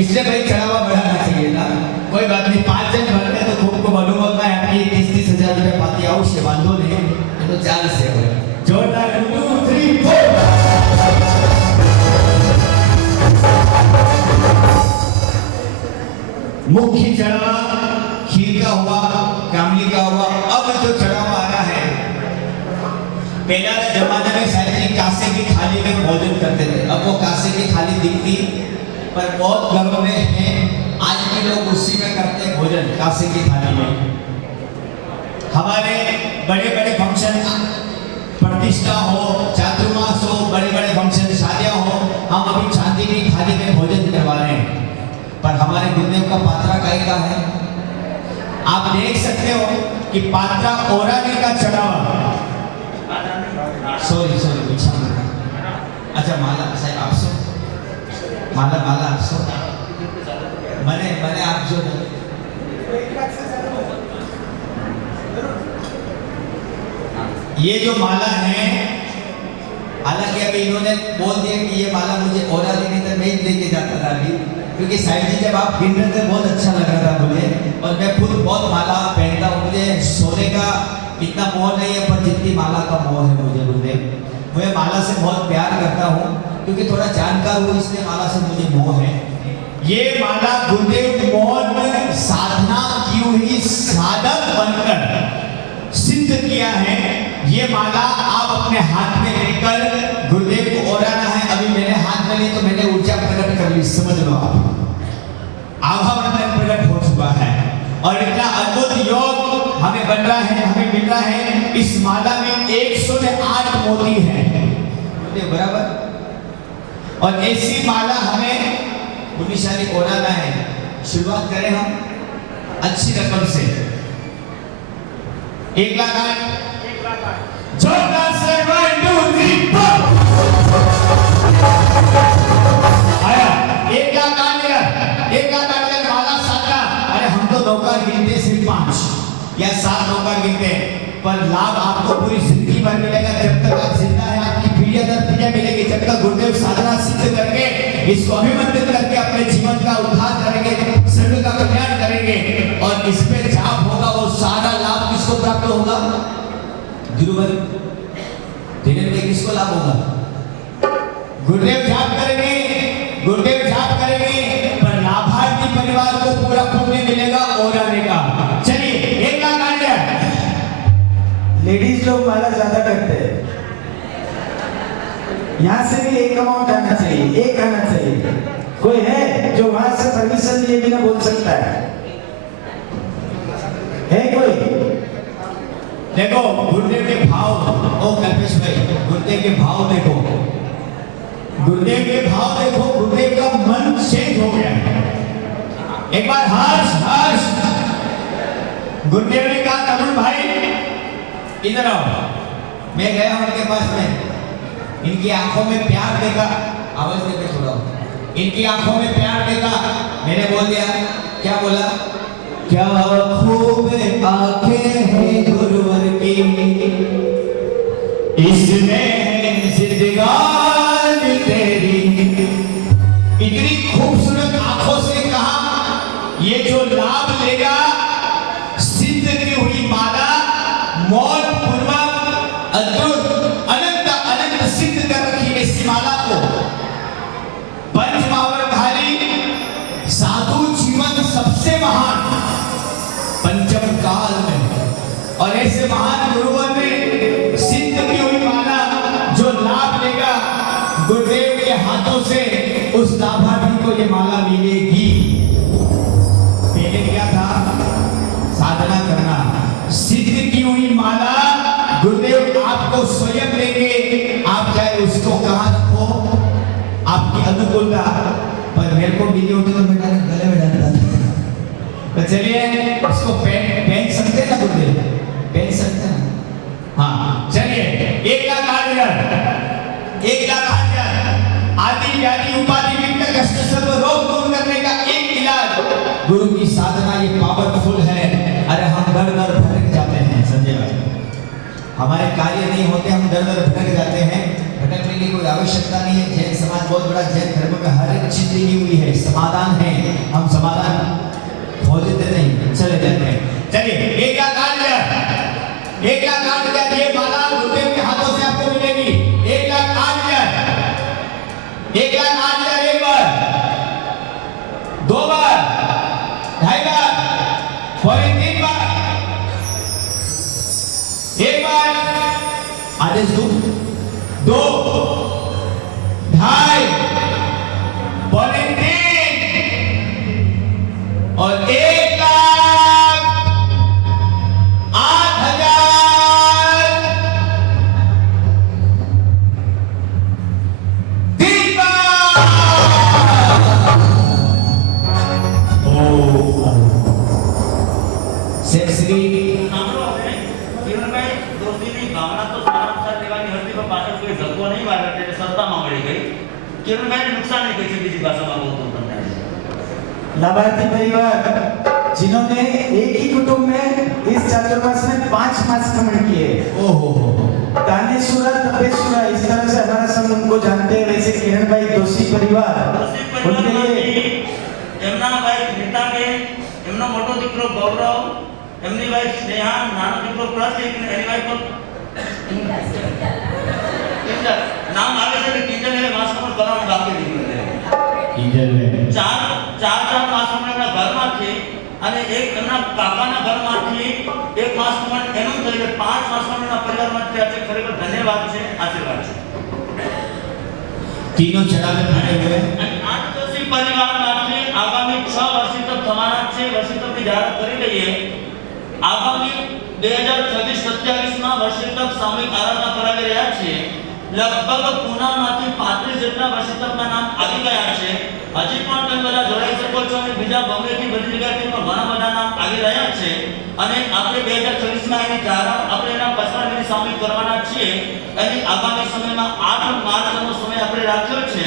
इसलिए भाई चढ़ावा बढ़ाना चाहिए था। कोई बात नहीं, 5 जन भर रहे तो खूब को मालूम होगा है आपकी 30-30 हजार रुपये पार्टी आओ से बांधो नहीं तो 4 से हो जोरदार 2 3 4। मुख्य चढ़ावा खीर का हुआ, कामली का हुआ। अब जो चढ़ावा आ रहा है, पहले जमाने में साहब जी कासे की थाली में भोजन करते थे। अब वो कासे की थाली दिखती पर बहुत घरों में है, आज भी लोग उसी में करते हैं भोजन, कासे की थाली में। हमारे बड़े बड़े फंक्शन, प्रतिष्ठा हो, चातुर्मास हो, बड़े बड़े फंक्शन, शादियां हो, हम अभी चांदी की थाली में भोजन करवा रहे हैं। पर हमारे गुरुदेव का पात्रा काहे का है? आप देख सकते हो कि पात्रा ओराने का चढ़ावा, सॉरी पीछा। अच्छा माला साहब आप सो, माला आप सो, मैंने आप जो ये जो माला है, हालांकि अभी इन्होंने बोल दिया कि ये माला मुझे ओरा देनी था, मैं ही लेके जाता था अभी, क्योंकि साहिब जी जब आप गिन रहे थे बहुत अच्छा लग रहा था मुझे, और मैं खुद बहुत माला पहनता हूँ। मुझे सोने का इतना मोह नहीं है, पर जितनी माला का मोह है मुझे गुरुदेव, मैं माला से बहुत प्यार करता हूँ, क्योंकि थोड़ा जानकार हूँ इसलिए माला से मुझे मोह है। ये माला गुरुदेव मौन में साधना की हुई साधक बनकर सिद्ध किया है। ये माला आप अपने हाथ में लेकर गुरुदेव को ओराना है। अभी मेरे हाथ में ली तो मैंने ऊर्जा प्रकट कर ली, समझ लो आप, आभा मंडल प्रकट हो चुका है। और इतना अद्भुत योग हमें बन रहा है, हमें मिल रहा है। इस माला में 108 मोती हैं, बराबर। और ऐसी माला हमें पुण्यशाली ओराना है। शुरुआत करें हम अच्छी रकम से, 1 लाख 8 जोरदार से 1 2 3 4 आया। 1 लाख 8 माला साधा। अरे हम तो नौकर गिनते सिर्फ 5 या 7 नौकर गिनते हैं, पर लाभ आपको पूरी जिंदगी भर मिलेगा। जब तक आप जिंदा है आपकी पीढ़ियां दर पीढ़ियां मिलेगी। जब तक गुरुदेव साधना सिद्ध करके इसको अभिमंत्रित करके अपने जीवन का उद्धार करेंगे, सर्व का कल्याण करेंगे, और इस पे जाप होगा, वो सारा लाभ किसको प्राप्त होगा? गुरुवर धीरे धीरे किसको लाभ होगा? गुरुदेव जाप करेंगे, गुरुदेव जाप करेंगे, पर लाभार्थी परिवार को पूरा पुण्य मिलेगा ओराने का। चलिए 1 लाख आ गया। लेडीज लोग माला ज्यादा करते हैं, यहाँ से भी एक अमाउंट आना चाहिए, एक आना चाहिए। कोई है जो वहां से परमिशन लिए बिना बोल सकता है कोई? देखो गुरुदेव के भाव, ओ कल्पेश भाई, गुरुदेव के भाव देखो, गुरुदेव के भाव देखो। गुरुदेव का मन चेंज हो गया। एक बार हर्ष गुरुदेव ने कहा तरुण भाई इधर आओ। मैं गया उनके पास में, इनकी आंखों में प्यार देखा, आवाज देकर थोड़ा, इनकी आंखों में प्यार देखा। मैंने बोल दिया, क्या बोला? क्या खूब आंखें हैं गुरुवर की, इसमें जिंदगानी तेरी। इतनी खूबसूरत आंखों से कहा, ये जो लाभ ले ऐसे महान गुरुओं ने सिद्ध की हुई माला जो लाभ लेगा गुरुदेव के हाथों से, उस लाभार्थी को ये माला मिलेगी। पहले क्या था? साधना करना। सिद्ध की हुई माला गुरुदेव आपको स्वयं देंगे, आप चाहे उसको कहाँ रखो, आपकी अनुकूलता। पर मेरे को मिली होती तो बेटा गले में डालता था। तो चलिए इसको पहन सकते हैं ना गुरुदेव, पहन सकते हैं ना? हाँ चलिए 1,08,000 1,08,000 आदि व्याधि उपाधि विघ्न कष्ट सर्व रोग दूर करने का एक इलाज। गुरु की साधना ये पावरफुल है। अरे हम दर दर भटक जाते हैं संजय भाई, हमारे कार्य नहीं होते, हम दर दर भटक जाते हैं। भटकने की कोई आवश्यकता नहीं है। जैन समाज बहुत बड़ा, जैन धर्म में हर एक चीज दी हुई है, समाधान है। हम समाधान खोजते नहीं, चले जाते हैं। चलिए 1,08,000 1,08,000 ये माला गुरुदेव के हाथों से आपको मिलेगी। 1,08,000 1,08,000 एक बार, दो बार, 2.5 बार, और 3 बार, एक बार आदेश दो, 2, 2.5, पौने 3 और 1,08,000 3 बार। श्री સાંભળો હવે કિરણભાઈ દોશીની ભાવના તો સારાંશ લેવાની હતી, પણ પાછળ કોઈ ધક્કો નહીં વાગ્યો એટલે સત્તામાં મળી ગઈ। કિરણભાઈને નુકસાન નહીં કહી છે બીજી ભાષામાં કહું તો તમને। लाभार्थी परिवार जिन्होंने एक ही कुटुंब में इस चातुर्मास में 5 मास क्रमण किए। ओहो, दानेश्वरा तपेश्वरा इस तरह से हमारा सब उनको जानते हैं। वैसे किरण भाई दोषी परिवार દોશી उनके लिए પરિવારમાંથી એમના વાઈફ નીતાબેન, એમનો મોટો દીકરો ગૌરવ, એમની વાઈફ સ્નેહા, નાનો દીકરો પ્રતિક, એની વાઈફ કિંજલ, નામ આવે છે કે કિંજલ એ માસમાં કરવાનું બાકી દીકરો છે। કિંજલ ને ચાર માસમાં એમના ઘરમાંથી અને એક એમના કાકાના ઘરમાંથી એક માસમાં એનું થઈ એટલે 5 માસમાં એમના પરિવારમાંથી આજે ખરેખર ધન્યવાદ છે, આશીર્વાદ છે। तीनों चढ़ावे खड़े हुए અને આ દોશી પરિવારમાંથી આગામી 6 વર્ષથી તક થવાના છે। વર્ષી તકની જાહેરાત કરી લઈએ। આગામી 2026-27 માં વર્ષી તક સામૂહિક આરાધના કરાવી રહ્યા છીએ। લગભગ પૂનામાંથી 35 જેટલા વર્ષી તકના નામ આવી ગયા છે। હજી પણ તમે બધા જોડાઈ શકો છો અને બીજા બોમ્બેથી બધી જગ્યાએથી પણ ઘણા બધા નામ આવી રહ્યા છે। અને આપણે 2026 માં એની જાહેરાત આપણે એના પછવાડીની સામૂહિક કરવાના છીએ। એની આગામી સમયમાં 8 માર્ચનો સમય આપણે રાખ્યો છે।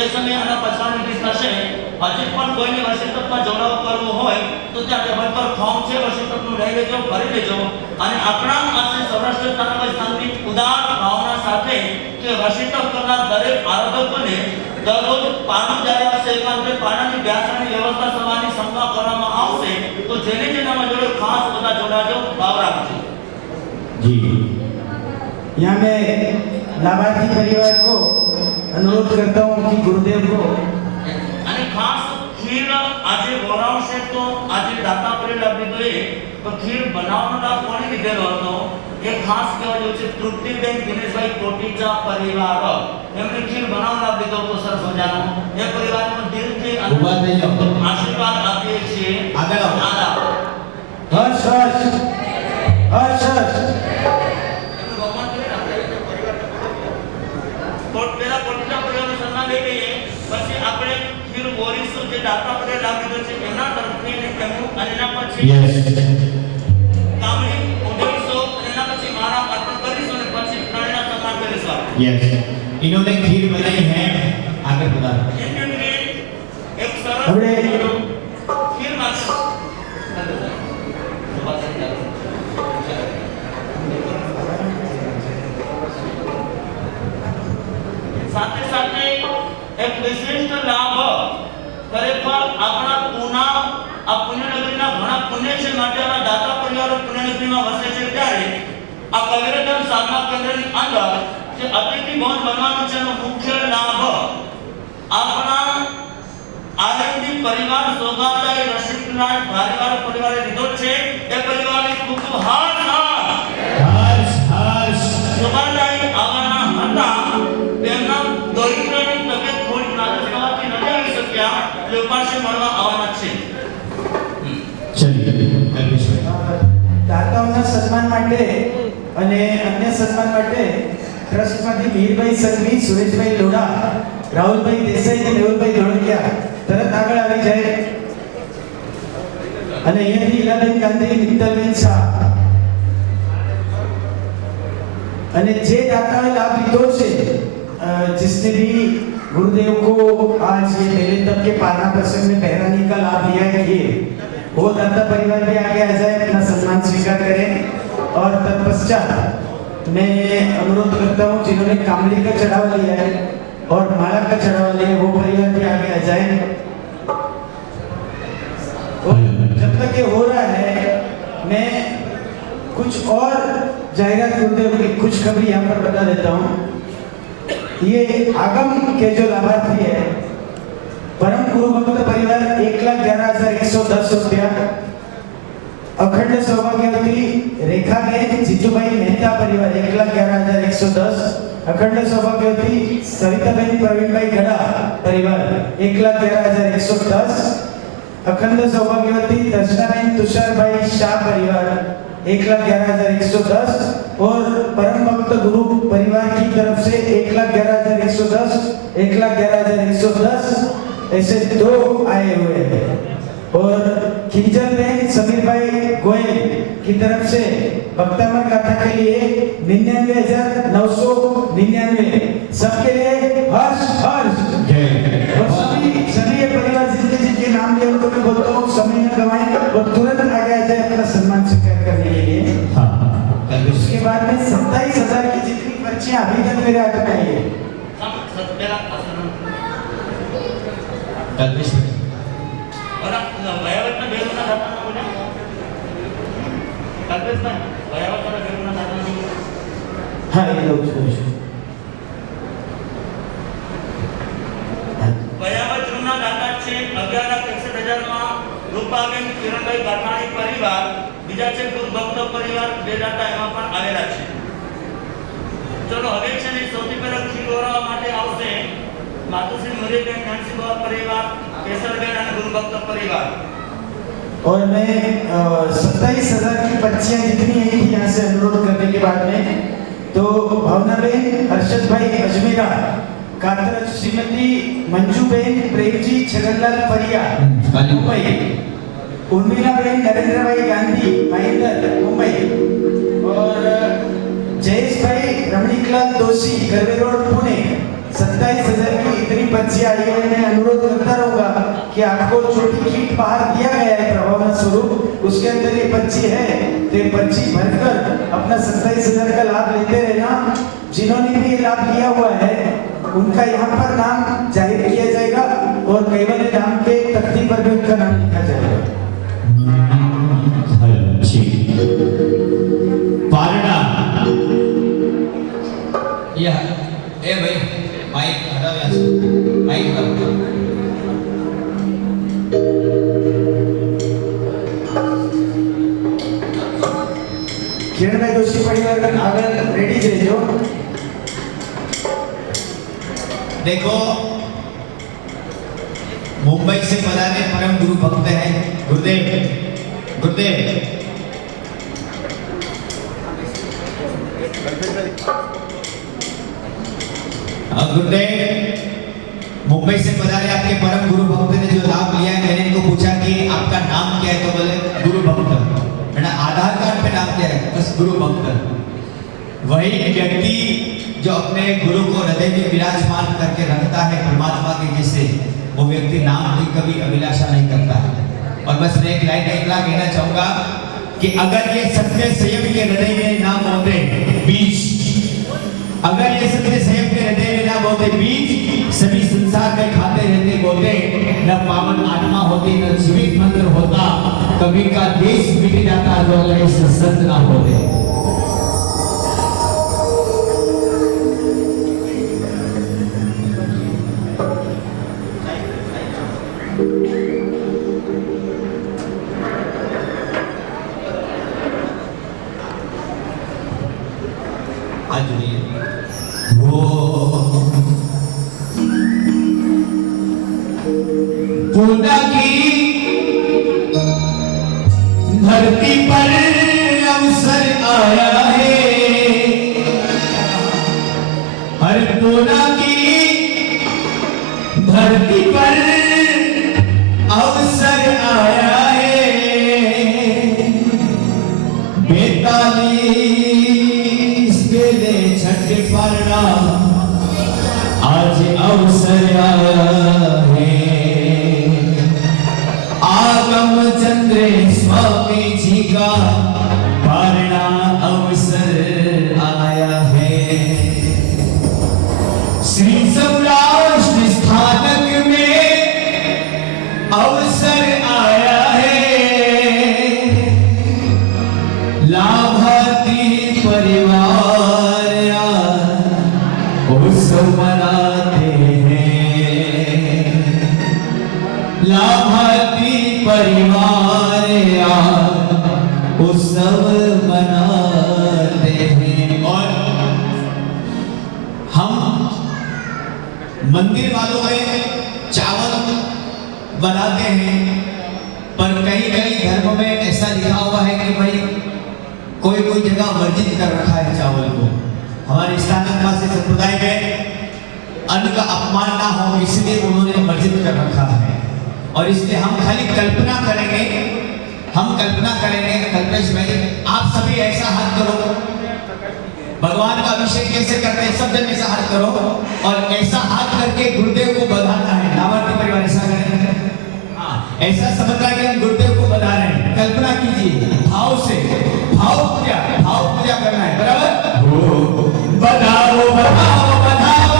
એ સમયે આના પછવાડી થશે। હજી પણ કોઈને વર્ષી તકમાં જોડાવો કરવો હોય તો ત્યાં ટેબલ પર ફોર્મ છે, વર્ષી તકનું લઈ લેજો, ભરી લેજો। અને આપણા પાસે સૌરાષ્ટ્ર તાલુકા સંઘની ઉદાર ભાવના સાથે કે વર્ષી તક કરનાર દરેક આરાધકોને દરરોજ પાણી જાળવા સેવાંતરે પાણીની વ્યાસની વ્યવસ્થા સભાની સંસ્થા કરવામાં આવશે। તો જેને જેનામાં જોડે ખાસ બધા જોડાજો, ભાવ રાખજો। जी। यहाँ मैं लाभार्थी परिवार को अनुरोध करता हूँ कि गुरुदेव को અને ખાસ ખીર આજે વરાવશે તો આજે દાતા કરેલા વિદોએ તો ખીર બનાવવાનો કોણે લીધેલો હતો એ ખાસ કહેવા જેવું છે। તૃપ્તિબેન દિનેશભાઈ કોટીચા પરિવાર એમને ખીર બનાવવાનો લીધો તો સરસ મજાનો। એ પરિવારનો દિલથી ઉભા થઈ જાઓ, આશીર્વાદ આપીએ છીએ। આગળ આવો। આવો। हर्ष हर्ष हर्ष हर्ष એમનું ભગવાન કરે ને આપણે પરિવાર પેલા કોટીચા પરિવારનું સન્માન લઈ લઈએ, પછી આપણે ખીર ઓરીશું જે દાતા કરેલા વિદો છે એમના તરફથી એમનું અને એના પછી यस કામણી ઉઠાવીશું અને એના પછી મારા અર્પણ કરીશું અને પછી ત્રણેયના સન્માન કરીશું। यस इन्होंने खीर बनाई है, आगे बता। એમને એક સરસ આપણે ખીર માત્ર સાથે સાથે એક વિશિષ્ટ લાભ ખરેખર આપણા પૂના આ પુણ્યનગરીના ઘણા પુણ્ય છે માટે આ દાતા પરિવારો પુણ્યનગરીમાં વસે છે। ત્યારે આ કવિરતન સાધના કેન્દ્રની અંદર જે અતિથિ ભવન બનવાનું છે એનો મુખ્ય લાભ આપણા આનંદી પરિવાર સોગાદાઈ રસિકલાલ ભારીવાળો પરિવારે લીધો છે। એ પરિવારની ખૂબ ખૂબ હાર્દ સન્માન માટે ટ્રસ્ટમાંથી મીરભાઈ સંઘવી, સુરેશભાઈ લોઢા, રાહુલભાઈ દેસાઈ અને મેહુલભાઈ ધોળકિયા તરત આગળ આવી જાય. અને અહીંયાથી ઈલાબેન ગાંધી, મિત્તલબેન શાહ અને જે दाताओं लाभ લીધો છે, जिसने भी गुरुदेव को आज ये पहले तब के पालना प्रसंग में पहराने का लाभ लिया है, वो दाता परिवार भी आगे आ जाए, अपना सम्मान स्वीकार करें. और तत्पश्चात मैं अनुरोध करता हूँ जिन्होंने कामली का चढ़ावा लिया है और माला का चढ़ावा लिया है, वो परिवार भी आगे आ जाए. और जब तक ये हो रहा है, मैं कुछ और जायरात गुरुदेव की खुशखबरी यहाँ पर बता देता हूँ. ये आगम के जो लाभार्थी है, परम गुरु भक्त परिवार 1,11,110 रुपया, अखंड सौभाग्यवती रेखा के जीतूभाई मेहता परिवार 1,11,110, अखंड सौभाग्यवती सविताबेन प्रवीणभाई गड़ा परिवार 1,11,110, अखंड सौभाग्यवती दर्शनाबेन तुषारभाई शाह परिवार 1,11,110 और परम भक्त गुरु परिवार की तरफ से 1,11,110, 1,11,110 ऐसे दो आए हुए हैं. और खिंजरबेन समीर भाई गोयल की तरफ से भक्तामर गाथा के लिए 99,999. सबके लिए हर्ष हर्ष. और सभी ये परिवार जिनके नाम लिए उनको मैं बोलता हूँ समय न गवाएं और तुरंत आगे आ जाए अपना सम्मान स्वीकार करने के लिए. उसके बाद में 27,000 की जितनी पर्चियां अभी तक मेरे हाथ में आई है. हाँ, ये लोग વયાવત રૂમના દાતા છે 11,61,000 માં રૂપાબેન કિરણભાઈ ગાંઠાણી પરિવાર, બીજા છે ગુરુ ભક્ત પરિવાર, બે દાતા એમાં પણ આવેલા છે. ચલો હવે છે ને સૌથી પહેલા ખીર ઓરવા માટે આવશે માતુશ્રી મુરીબેન નરસિંહબા પરિવાર, કેસરબેન અને ગુરુ ભક્ત પરિવાર. और मैं 27,000 की पर्चियां जितनी आई थी यहाँ से अनुरोध करने के बाद में, तो भावनाबेन हर्षद भाई अजमेरा, कातरज श्रीमती मंजूबेन प्रेमजी छगनलाल परिया मुंबई, उर्मिलाबेन नरेंद्र भाई गांधी महेंद्र मुंबई, और जयेश भाई रमणीकलाल दोषी करवे रोड पुणे. 27,000 की इतनी पर्चियां आई है. मैं अनुरोध करता रहूंगा कि आपको छोटी किट बाहर दिया गया है प्रभावना स्वरूप, उसके अंदर ये पर्ची है, तो ये पर्ची भरकर अपना 27,000 का लाभ लेते रहना. जिन्होंने भी ये लाभ लिया हुआ है उनका यहाँ पर नाम जाहिर किया जाएगा और कैवल्य धाम के तख्ती पर भी उनका नाम लिखा जाएगा. पारना यह ए भाई माइक हटाओ यहाँ से, माइक हटाओ. किरण भाई दोषी परिवार का आगे रेडी रहियो. देखो, मुंबई से पधारे परम गुरु भक्त हैं गुरुदेव. गुरुदेव गुरुदेव मुंबई से पधारे आपके परम गुरु भक्त ने जो लाभ लिया है, मैंने इनको पूछा कि आपका नाम क्या है, तो बोले गुरु भक्त. मेरा आधार कार्ड पे नाम क्या है, बस गुरु भक्त. वही व्यक्ति जो अपने गुरु को हृदय में विराजमान करके रखता है परमात्मा के जैसे, वो व्यक्ति नाम की कभी अभिलाषा नहीं करता है. और बस मैं एक लाइन इतना कहना चाहूंगा कि अगर ये सत्य संयम के हृदय में नाम होते बीज, अगर ये सत्य संयम के हृदय में नाम होते बीज, सभी संसार में खाते रहते बोलते, न पावन आत्मा होती, न जीवित मंत्र होता, कभी का देश मिट जाता जो अगर संत ना होते. पूजा की धरती पर अवसर धरती पर अवसर आया है, 42 बेले छठ पारणा आज अवसर आया है। आगम चंद्र स्वामी जी का पारणा अवसर आया है। श्री सौराष्ट्र स्थानक में अवसर आया है। लाभार्थी परिवार उत्सव मनाते हैं। लाभार्थी परिवार उत्सव मनाते हैं। और हम मंदिर वालों में चावल बनाते हैं, पर कई कई धर्म में ऐसा लिखा हुआ है कि भाई कोई कोई जगह वर्जित कर रखा है चावल को। हमारे स्थानकवासी संप्रदाय में अन्न का अपमान ना हो इसलिए उन्होंने वर्जित कर रखा है। और इसलिए हम खाली कल्पना करेंगे, कल्पेश भाई आप सभी ऐसा हाथ करो, भगवान का अभिषेक कैसे करते हैं सब जन ऐसा हाथ करो, और ऐसा हाथ करके गुरुदेव को बधाना है। लाभार्थी परिवार ऐसा करें, हाँ ऐसा समझ रहा है कि हम गुरुदेव को बधा रहे हैं। कल्पना कीजिए भाव से, भाव पूजा करना है, बराबर। बधाओ बधाओ बधाओ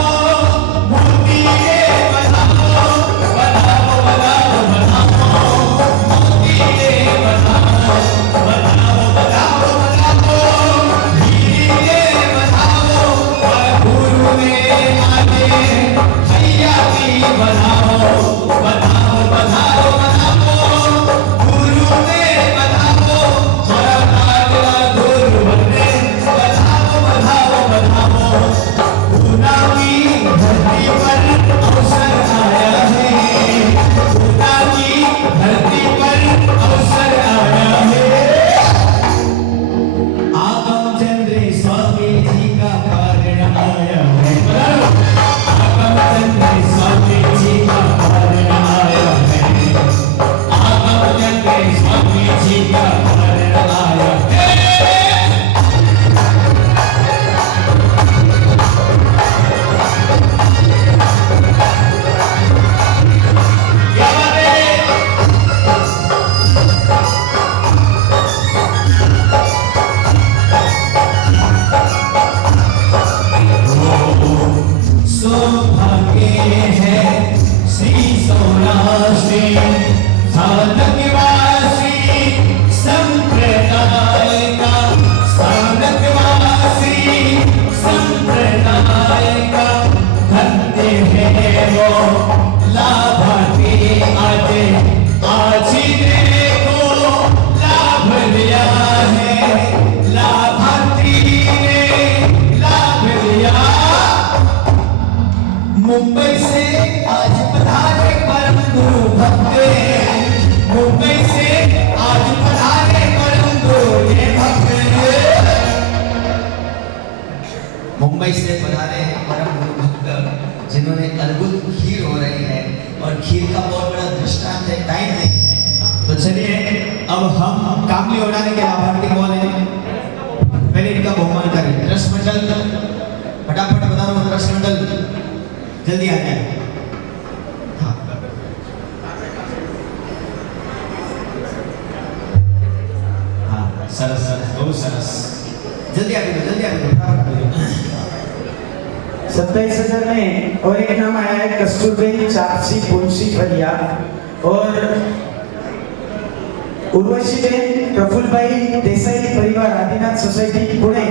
मूर्ति के बधाओ, बधाओ बधाओ बधाओ मूर्ति के बधाओ, बधाओ बधाओ बधाओ वीर के बधाओ, और गुरु में आगे भैया की बधाओ, बधाओ बधाओ बधाओ गुरु में बधाओ, हमारा गुरु बने बधाओ बधाओ बधाओ। पूना की धरती पर अवसर आया है, पूना की धरती पर अवसर आया है। आगम चंद्र स्वामी जी का पारण आया है। आगम चंद्र स्वामी जी का पारण आया है। आगम चंद्र स्वामी जी का पारण आया है। क्या बात है? सौभाग्य है श्री सौराष्ट्र स्थानकवासी संप्रदाय का, स्थानकवासी संप्रदाय का धन्य है वो लाभार्थी। आज ही देखो लाभ लिया है, लाभार्थी ने लाभ लिया। मुंबई से आज पधारे परम गुरु भक्त, मुंबई से आज पधारे परम गुरु ये भक्त, मुंबई से पधारे परम गुरु भक्त जिन्होंने अद्भुत खीर हो रही है, और खीर का बहुत बड़ा दृष्टांत है, टाइम नहीं है। तो चलिए अब हम कामली उड़ाने के लाभार्थी कौन है, पहले इनका बहुमान करें। रसमंडल फटाफट बता दो, रसमंडल जल्दी आ जाए। हाँ हाँ सरस सरस बहुत सरस, जल्दी आ जाओ 27,000 में। और एक नाम आया है कस्तूरबेन चापसी पुंसी फरिया, और उर्वशीबेन प्रफुल्ल भाई देसाई परिवार आदिनाथ सोसाइटी पुणे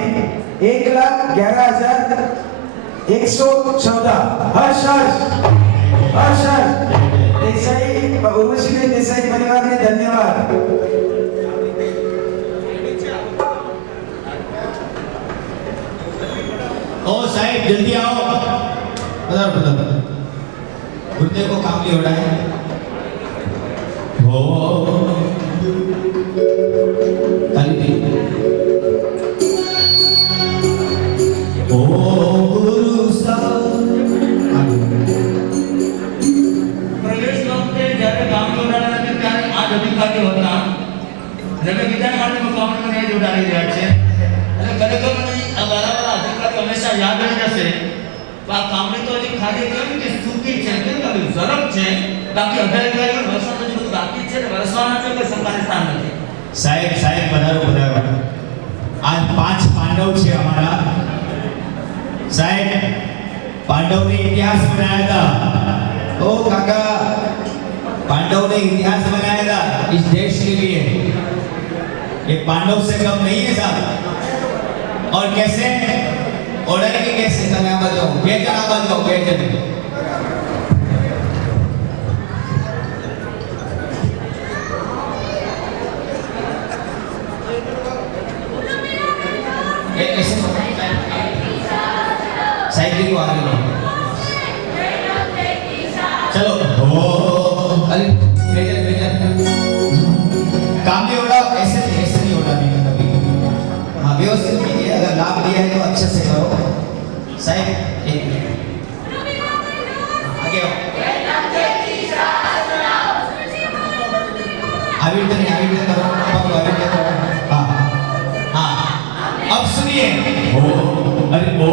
1,11,114। हर्ष देसाई, उर्वशीबेन देसाई परिवार ने धन्यवाद। ओ साहब जल्दी आओ, बदल गुरुदेव को काम लिया है। हो खाली थी। ओ गुरु साहब આ કામણી તો હજી ખાલી કેમ કે સૂકી છે કેમ કે ઝડપ છે બાકી અધિકારીઓ વર્ષો તો બધું બાકી છે ને વર્ષવાના છે કોઈ શંકાને સ્થાન નથી साहेब साहेब पधारो पधारो आज 5 पांडव छे हमारा साहेब पांडव ने इतिहास बनाया था ओ काका पांडव ने इतिहास बनाया था इस देश के लिए ये पांडव से कम नहीं है साहब और कैसे ऑर्डर के कैसे तनाव बजाओ बेजन बजाओ बेजन ऐसे साइकिल को आगे लो चलो ओ अरे बेजन बेजन काम नहीं हो रहा ऐसे नहीं हो रहा नहीं कभी हाँ व्यवस्थित कीजिए अगर लाभ दिया है तो अच्छे से करो साइड एक मिनट आगे आओ आविर्तन करो आविर्तन करो हाँ हाँ अब सुनिए अरे ओ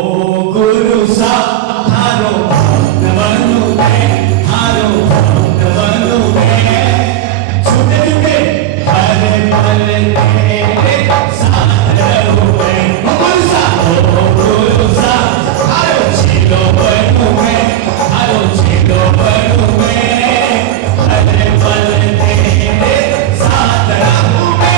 गुरु सा थारो नवनु में थारो नवनु में छुटे छुटे हरे पल तेरे साथ रहुए ओ गुरु सा थारो छिलो बनु में थारो छिलो बनु में हरे पल तेरे साथ रहुए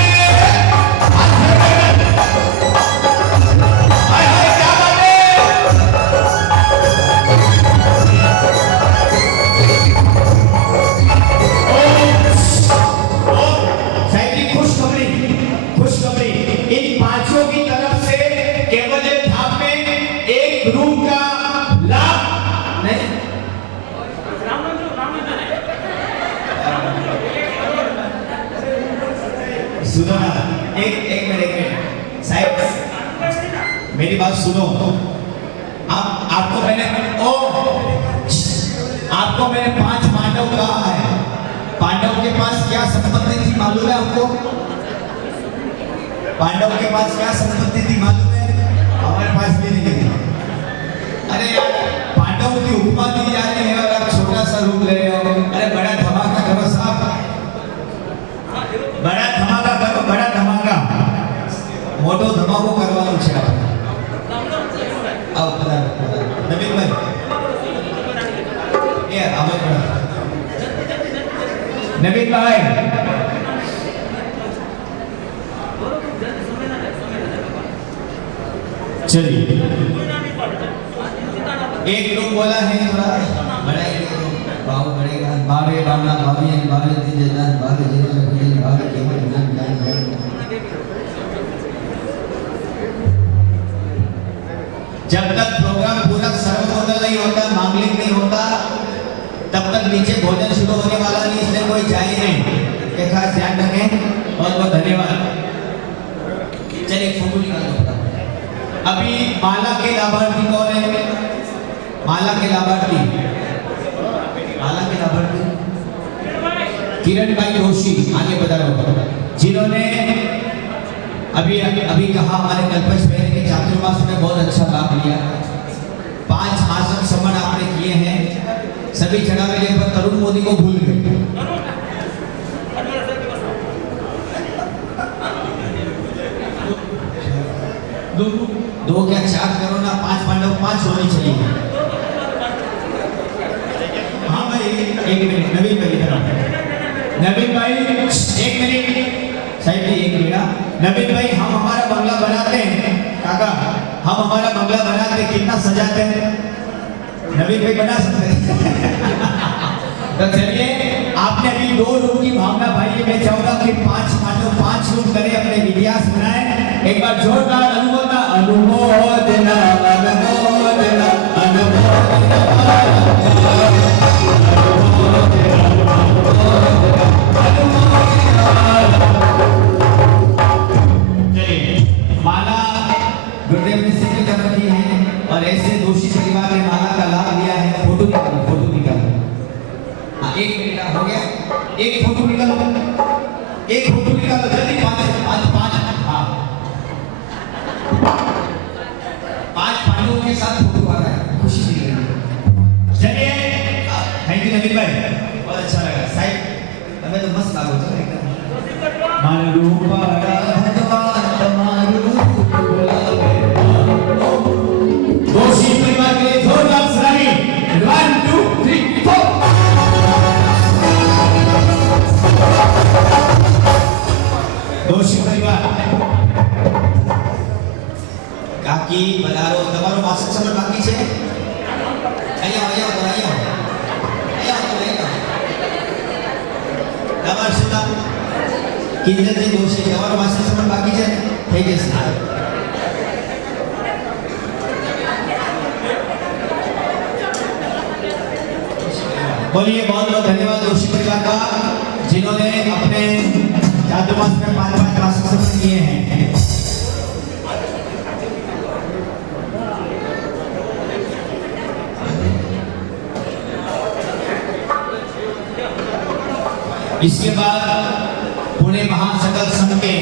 सुनो ना एक मिनट साहब मेरी बात सुनो आपको मैंने 5 पांडव कहा है पांडव के पास क्या संपत्ति थी मालूम है आपको पांडव के पास क्या संपत्ति थी मालूम है हमारे पास भी नहीं थी अरे यार पांडव की उपमा दी जाती है और आप छोटा सा रूप ले रहे हो अरे बड़ा धमाका करो साहब बड़ा धमाका करो बड़ा धमाका मोटो धमाको करवानो છે आओ पधारो नवीन भाई ये आवाज बढ़ा नवीन भाई चलिए एक लोग बोला है थोड़ा बढ़ाइए तो भाव बढ़ेगा भावे भावना भावी भावे जिंदा भावे जिंदा भावे केवल ज्ञान ज्ञान जब तक प्रोग्राम पूरा सर्वमंगल नहीं होता मांगलिक नहीं होता तब तक नीचे भोजन शुरू होने वाला नहीं इसलिए कोई जाए नहीं ये खास ध्यान रखें बहुत बहुत धन्यवाद चलिए फोटो निकाल दो अभी माला के लाभार्थी कौन है माला के लाभार्थी किरण भाई जोशी आगे बता रहा जिन्होंने अभी कहा हमारे कल्पश मेरे के चातुर्मास में बहुत अच्छा लाभ लिया 5 आसन समन आपने किए हैं सभी चढ़ावे गए पर तरुण मोदी को भूल गए दो क्या 4 करो ना 5 पांडव 5 होनी चाहिए हाँ भाई एक मिनट नवीन भाई इधर नवीन भाई एक मिनट साहिब जी एक मिनट नवीन भाई हम हमारा बंगला बनाते हैं काका हम हमारा बंगला बनाते हैं कितना सजाते हैं नवीन भाई बना सकते हैं तो चलिए आपने अभी 2 रूम की भावना भाई मैं चाहूंगा कि 5 पांडव 5 रूम करें अपने इतिहास बनाए एक बार जोरदार अनुमोदना अनुमोदना अनुमोदना माला गुरुदेव ने सिद्ध कर रखी है और ऐसे दोषी परिवार ने माला का लाभ लिया है फोटो निकालो हाँ 1 मिनट हो गया एक फोटो निकालो जल्दी 5 हाँ 5 पांडवों के साथ फोटो आ रहा है खुशी से निविन भाई बहुत अच्छा लगा साहिब તમે તો મસ્ત લાગો છો એકદમ મારું પાડા ભગવાન તમારું રૂપ બોલાવે दोषी परिवार के लिए जोरदार सलामी 1 2 3 4 दोषी परिवार કાકી પધારો તમારો માસિક સમય બાકી છે અહીંયા તમાર શું નામ કિંજલજી દોશી તમારો માસિક સમય બાકી છે થઈ જશે बोलिए बहुत बहुत धन्यवाद दोषी परिवार का जिन्होंने अपने चातुर्मास में 5 मासिक समय किए हैं इसके बाद पुणे महासकल संघ के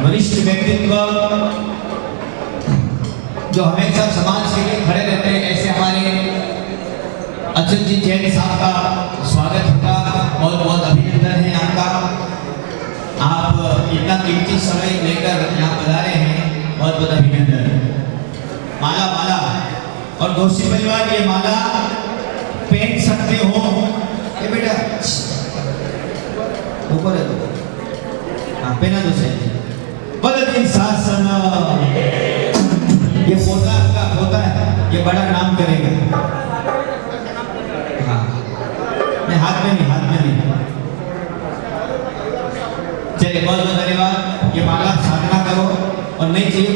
वरिष्ठ व्यक्तित्व जो हमेशा समाज के लिए खड़े रहते हैं ऐसे हमारे अच्युत जी जैन साहब का स्वागत होगा बहुत बहुत अभिनंदन है आपका आप इतना कीमती समय लेकर यहाँ पधारे हैं बहुत बहुत अभिनंदन माला माला और दोषी परिवार ये माला पहन सकते हो ये बेटा ऊपर है हाँ पहना दो से बदल शासन ये पोता का होता है ये बड़ा नाम करेगा हाँ नहीं हाथ में नहीं चलिए बहुत बहुत धन्यवाद ये माला साधना करो और नई चीजों